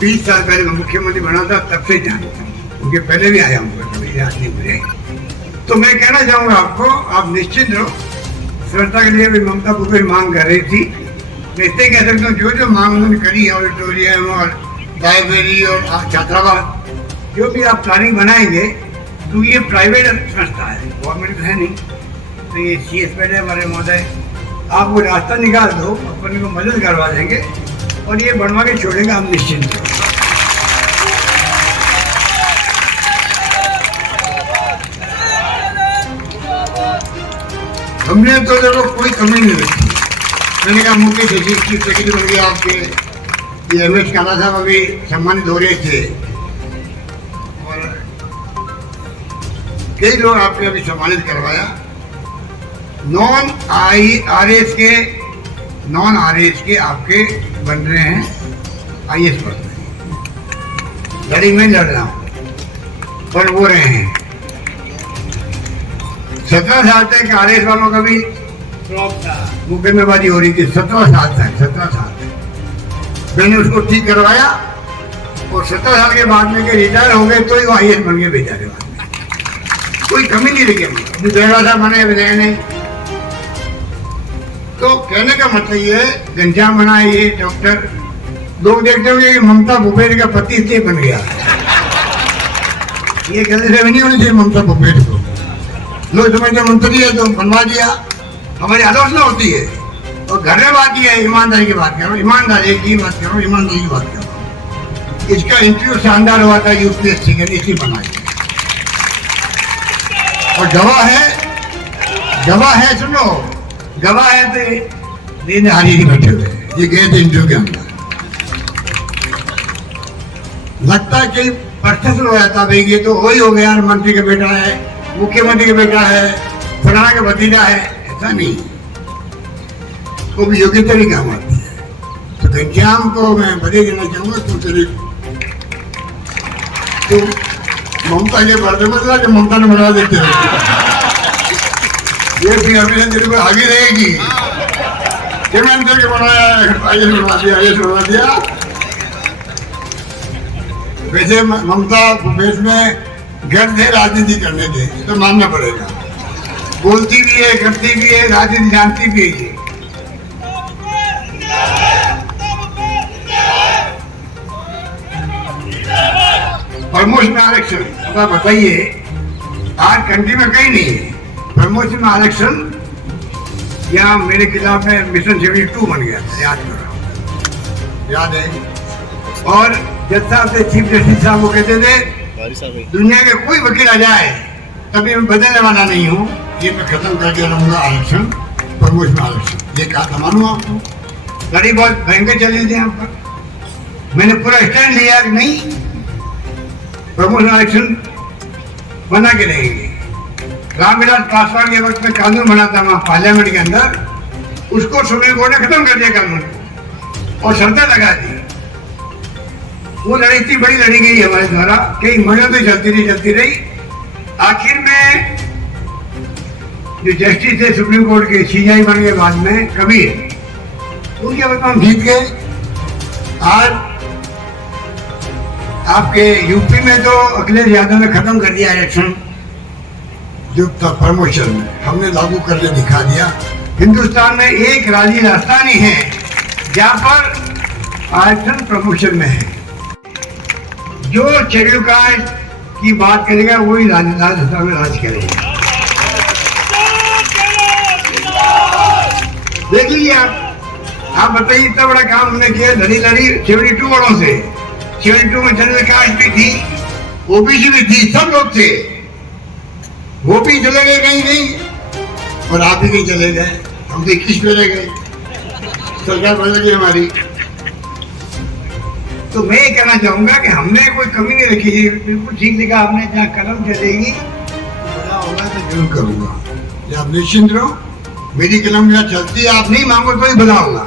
20 साल पहले मैं मुख्यमंत्री बना था, तब से जानता हूँ, क्योंकि पहले भी आया हूँ, कभी याद नहीं मुझे। तो मैं कहना चाहूँगा आपको, आप निश्चित रहो, संस्था के लिए भी ममता भूपेश मांग कर रही थी। मैं इससे कह सकता हूँ, जो जो मांग उन्होंने करी है, ऑडिटोरियम और लाइब्रेरी और छात्रावास, जो भी आप प्लानिंग बनाएंगे, तो ये प्राइवेट संस्था है, गवर्नमेंट है नहीं। तो ये CSPD हमारे महोदय, आप वो रास्ता निकाल दो, अपन को मदद करवा देंगे और ये बनवा के छोड़ेंगे, हम निश्चिंत हैं। हमने तो देखो कोई कमी नहीं रखी। मैंने कहा मुख्य सचिव की सेक्रेटरी बन गया आपके, ये MS काला साहब अभी सम्मानित हो रहे थे और कई लोग आपने अभी सम्मानित करवाया। नॉन RAS के आपके बन रहे हैं, IAS बन रहे हैं। लड़ी में लड़ रहा हूँ, पर वो रहे हैं। 17 साल तक RAS वालों का भी मुकदमेबाजी हो रही थी, 17 साल तक। मैंने उसको ठीक करवाया और 17 साल के बाद में के रिटायर हो गए, तो ही वो IAS बन के भेजा के बाद में कोई कमी नहीं रही। अभी बेड़ा साहब बने, अभी नहीं। तो कहने का मतलब ये घनश्याम बना, ये डॉक्टर, लोग देखते होंगे कि ममता भूपेश का पति इसलिए बन गया। ये गलती से नहीं होनी चाहिए ममता भूपेश को। लोग समझते मंत्री है तो बनवा दिया, हमारी आलोचना होती है। और घर में बात यह है, ईमानदारी की बात करो, ईमानदारी की बात करो, ईमानदारी की बात करो। इसका इंटरव्यू शानदार हुआ था UPSC के, इसलिए बनाई। और गवाह है, सुनो, गवाह है तो दिन हारी नहीं बैठे हुए, ये गए थे इंटरव्यू के अंदर। लगता है कई प्रश्न हो जाता, भाई ये तो वही हो गया, मंत्री का बेटा है, मुख्यमंत्री का बेटा है, फलाना का भतीजा है, ऐसा नहीं। वो भी योग्यता भी काम आती है। तो घनश्याम को मैं बधाई देना चाहूंगा, तो ममता के बढ़ते मतलब कि ममता ने बढ़ा देते हैं, ये भी हमेशा तेरे को आगे रहेगी। मैंने तेरे को बनाया, IAS बनवा दिया। वैसे ममता भूपेश में घर से राजनीति करने के, तो मानना पड़ेगा। बोलती भी है, करती भी है, राजनीति जानती भी है। प्रमोशन आरक्षण, अब बताइए, आज कंट्री में कहीं नहीं है प्रमोशन आरक्षण। या मेरे खिलाफ में मिशन 72 बन गया था, याद कर रहा हूँ, याद है। और जज साहब से चीफ जस्टिस साहब वो कहते थे, दुनिया के कोई वकील आ जाए तभी मैं बदलने वाला नहीं हूँ, ये मैं खत्म करके रहूंगा आरक्षण, प्रमोशन आरक्षण। ये कहा था, मानूं आपको, लड़ी बहुत भयंकर चली थी यहाँ पर। मैंने पूरा स्टैंड लिया कि नहीं, प्रमोशन आरक्षण बना के रहेंगे। रामविलास पासवान के वक्त में कानून बना था वहाँ पार्लियामेंट के अंदर, उसको सुप्रीम कोर्ट ने खत्म कर दिया कानून को और शर्तें लगा दी। वो लड़ी इतनी बड़ी लड़ी गई हमारे द्वारा, कई महीनों तक चलती रही। आखिर में जो जस्टिस थे सुप्रीम कोर्ट के, CJI बन गए बाद में कबीर, उनके वक्त हम जीत गए। आज आपके यूपी में तो अखिलेश यादव ने खत्म कर दिया इलेक्शन, जो था प्रमोशन में, हमने लागू करके दिखा दिया। हिंदुस्तान में एक राज्य राजस्थान ही है जहाँ पर आरक्षण प्रमोशन में है। जो शेड्यूल कास्ट की बात करेगा वही राजस्थान में राज करेगा। देख लीजिए आप बताइए, इतना बड़ा काम हमने किया, लड़ी 72 बड़ों से। 72 में जनरल कास्ट भी थी, OBC भी थी, सब लोग थे। वो भी चले गए कहीं और आप भी कहीं चले गए। हम तो 21 पे रह गए, सरकार बदल गई हमारी। तो मैं ये कहना चाहूंगा कि हमने कोई कमी नहीं रखी है, बिल्कुल ठीक लिखा आपने, जहाँ कलम चलेगी बड़ा होगा तो जरूर करूंगा। आप निश्चिंत रहो, मेरी कलम जहाँ चलती है, आप नहीं मांगो तो ही बना होगा।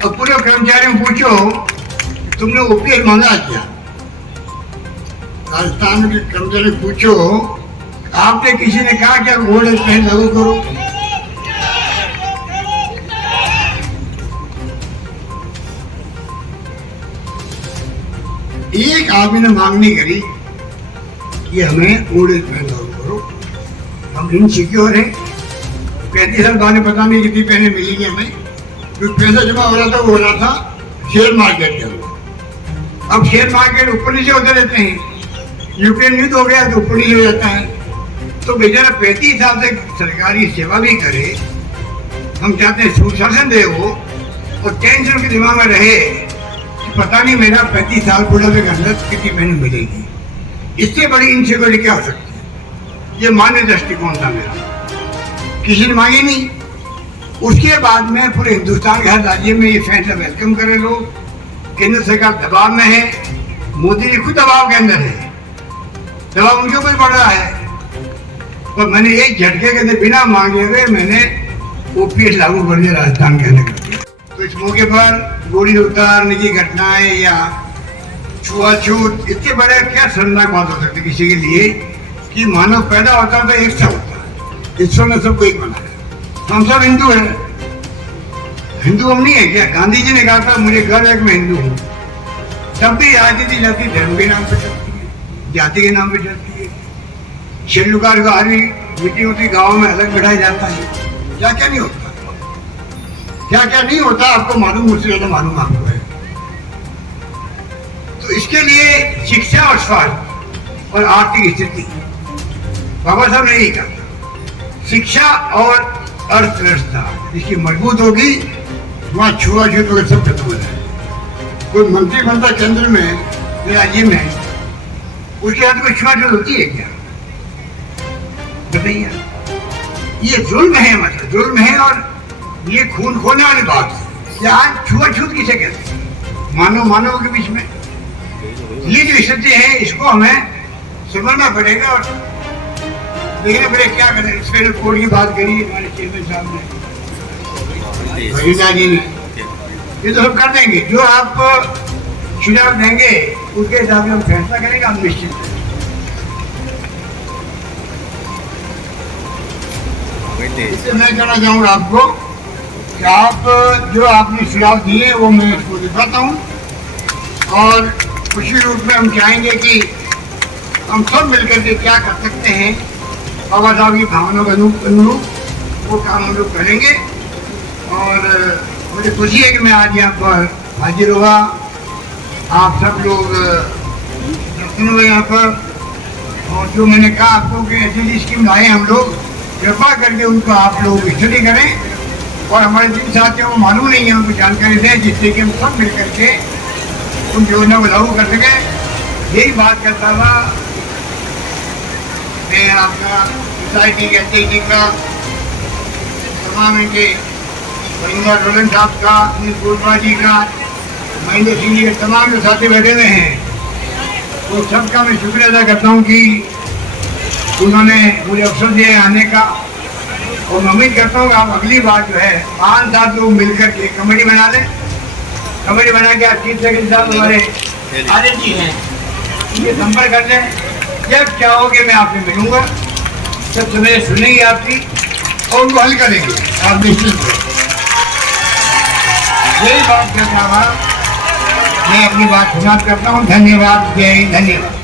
और पूरे कर्मचारियों को पूछो तुमने ओपीएल मांगा क्या, राजस्थान के कर्मचारी पूछो आपने किसी ने कहा कि ओल्ड एज पेंशन लागू करो। एक आदमी ने मांग नहीं करी कि हमें ओल्ड एज पेंशन लागू करो। हम इनसिक्योर हैं, 35 साल बाद पता नहीं कितनी पेंशन मिलेगी हमें, क्योंकि पैसा जमा हो रहा था वो हो रहा था शेयर मार्केट के अंदर। अब शेयर मार्केट ऊपर नीचे होते रहते हैं, यूक्रेन युद्ध हो गया तो ऊपर नीचे हो जाता है। तो बेचारा 35 साल से सरकारी सेवा भी करे, हम चाहते हैं सुशासन दे वो, और टेंशन के दिमाग में रहे कि पता नहीं मेरा 35 साल बुढ़ापे के अंदर कितनी पेंशन मिलेगी। इससे बड़ी इनसिक्योरिटी क्या हो सकती है? ये मान्य दृष्टिकोण था मेरा, किसी ने मांगी नहीं। उसके बाद में पूरे हिंदुस्तान के हर राज्य में ये फैसला वेलकम करे लोग। केंद्र सरकार दबाव में है, मोदी जी खुद दबाव के अंदर है, दबाव उनके ऊपर पड़ रहा है। और मैंने एक झटके के अंदर बिना मांगे हुए मैंने ओपीएस लागू कर दिया राजस्थान के अंदर। तो इस मौके पर गोली उतारने की घटनाएं या छुआछूत, इतने बड़े क्या शर्मनाक बात हो सकती किसी के लिए कि मानव पैदा होता है तो एक सा होता है, ईश्वर ने सबको एक बनाया। हम सब हिंदू हैं, हिंदू हम नहीं है क्या? गांधी जी ने कहा था मुझे गर्व है कि मैं हिंदू हूँ। तब भी राजनीति जाती धर्म के नाम पे चलती है, जाति के नाम पे चलती है। शेल्लुकार का हर मीटिंग होती गाँव में अलग बिठाया जाता है। क्या क्या नहीं होता, क्या क्या नहीं होता आपको मालूम, मुझसे ज्यादा मालूम आपको है। तो इसके लिए शिक्षा और स्वास्थ्य और आर्थिक स्थिति, बाबा साहब ने यही कहा, शिक्षा और अर्थव्यवस्था इसकी मजबूत होगी, वहाँ छुआछूत वगैरह सब खत्म हो जाए। कोई मंत्री बनता केंद्र में राज्य में, उसके हाथ में छुआछूत होती है क्या? बताइए। ये जुल्म है, मतलब जुल्म है, और ये खून खोने वाली बात है। यहाँ छुआछूत किसे कहते हैं? मानव मानव के बीच में ये जो स्थिति है इसको हमें समझना पड़ेगा और देखना पड़ेगा क्या करें। इस पर कोर्ट की बात करी हमारे चेयरमैन साहब ने, भगीना जी ने, ये तो सब कर देंगे। जो आप सुझाव देंगे उसके हिसाब से हम फैसला करेंगे, हम निश्चित हैं। इससे मैं कहना चाहूँगा आपको कि आप जो आपने सुझाव दिए वो मैं इसको दिखाता हूँ, और उसी रूप में हम चाहेंगे कि हम सब मिलकर के क्या कर सकते हैं बाबा साहब की भावना के अनुरूप वो काम हम लोग करेंगे। और मुझे खुशी है कि मैं आज यहाँ पर हाजिर हुआ, आप सब लोग दर्शन हुए यहाँ पर। और जो मैंने कहा आपको कि ऐसी स्कीम लाए हम लोग, कृपा करके उनको आप लोग स्टडी करें, और हमारे जिन साथियों को मालूम नहीं है उनको जानकारी दें, जिससे कि हम सब मिल करके उन योजना को लागू कर सकें। यही बात करता था मैं आपका सोसाइटी के अध्यक्ष जी का, तमाम इनके परिंदा रोलन साहब का, अनिल गोलवा जी का, महेंद्र सिंह जी के, तमाम जो साथी बैठे हुए हैं, तो सबका मैं शुक्रिया अदा करता हूँ कि उन्होंने मुझे अवसर दिया आने का। और मैं उम्मीद करता हूँ कि आप अगली बार जो है 5-7 लोग मिलकर के कमेटी बना लें। कमेटी बना के आप चीफ सेक्रेटरी साहब हमारे आर्य जी हैं, उनसे संपर्क कर लें। जब चाहोगे मैं आपसे मिलूंगा, सब समय सुनेंगे आपकी और उनको हल करेंगे, आप निश्चित हो। यही बात करता हुआ मैं अपनी बात समाप्त करता हूँ। धन्यवाद, जय हिंद, धन्यवाद।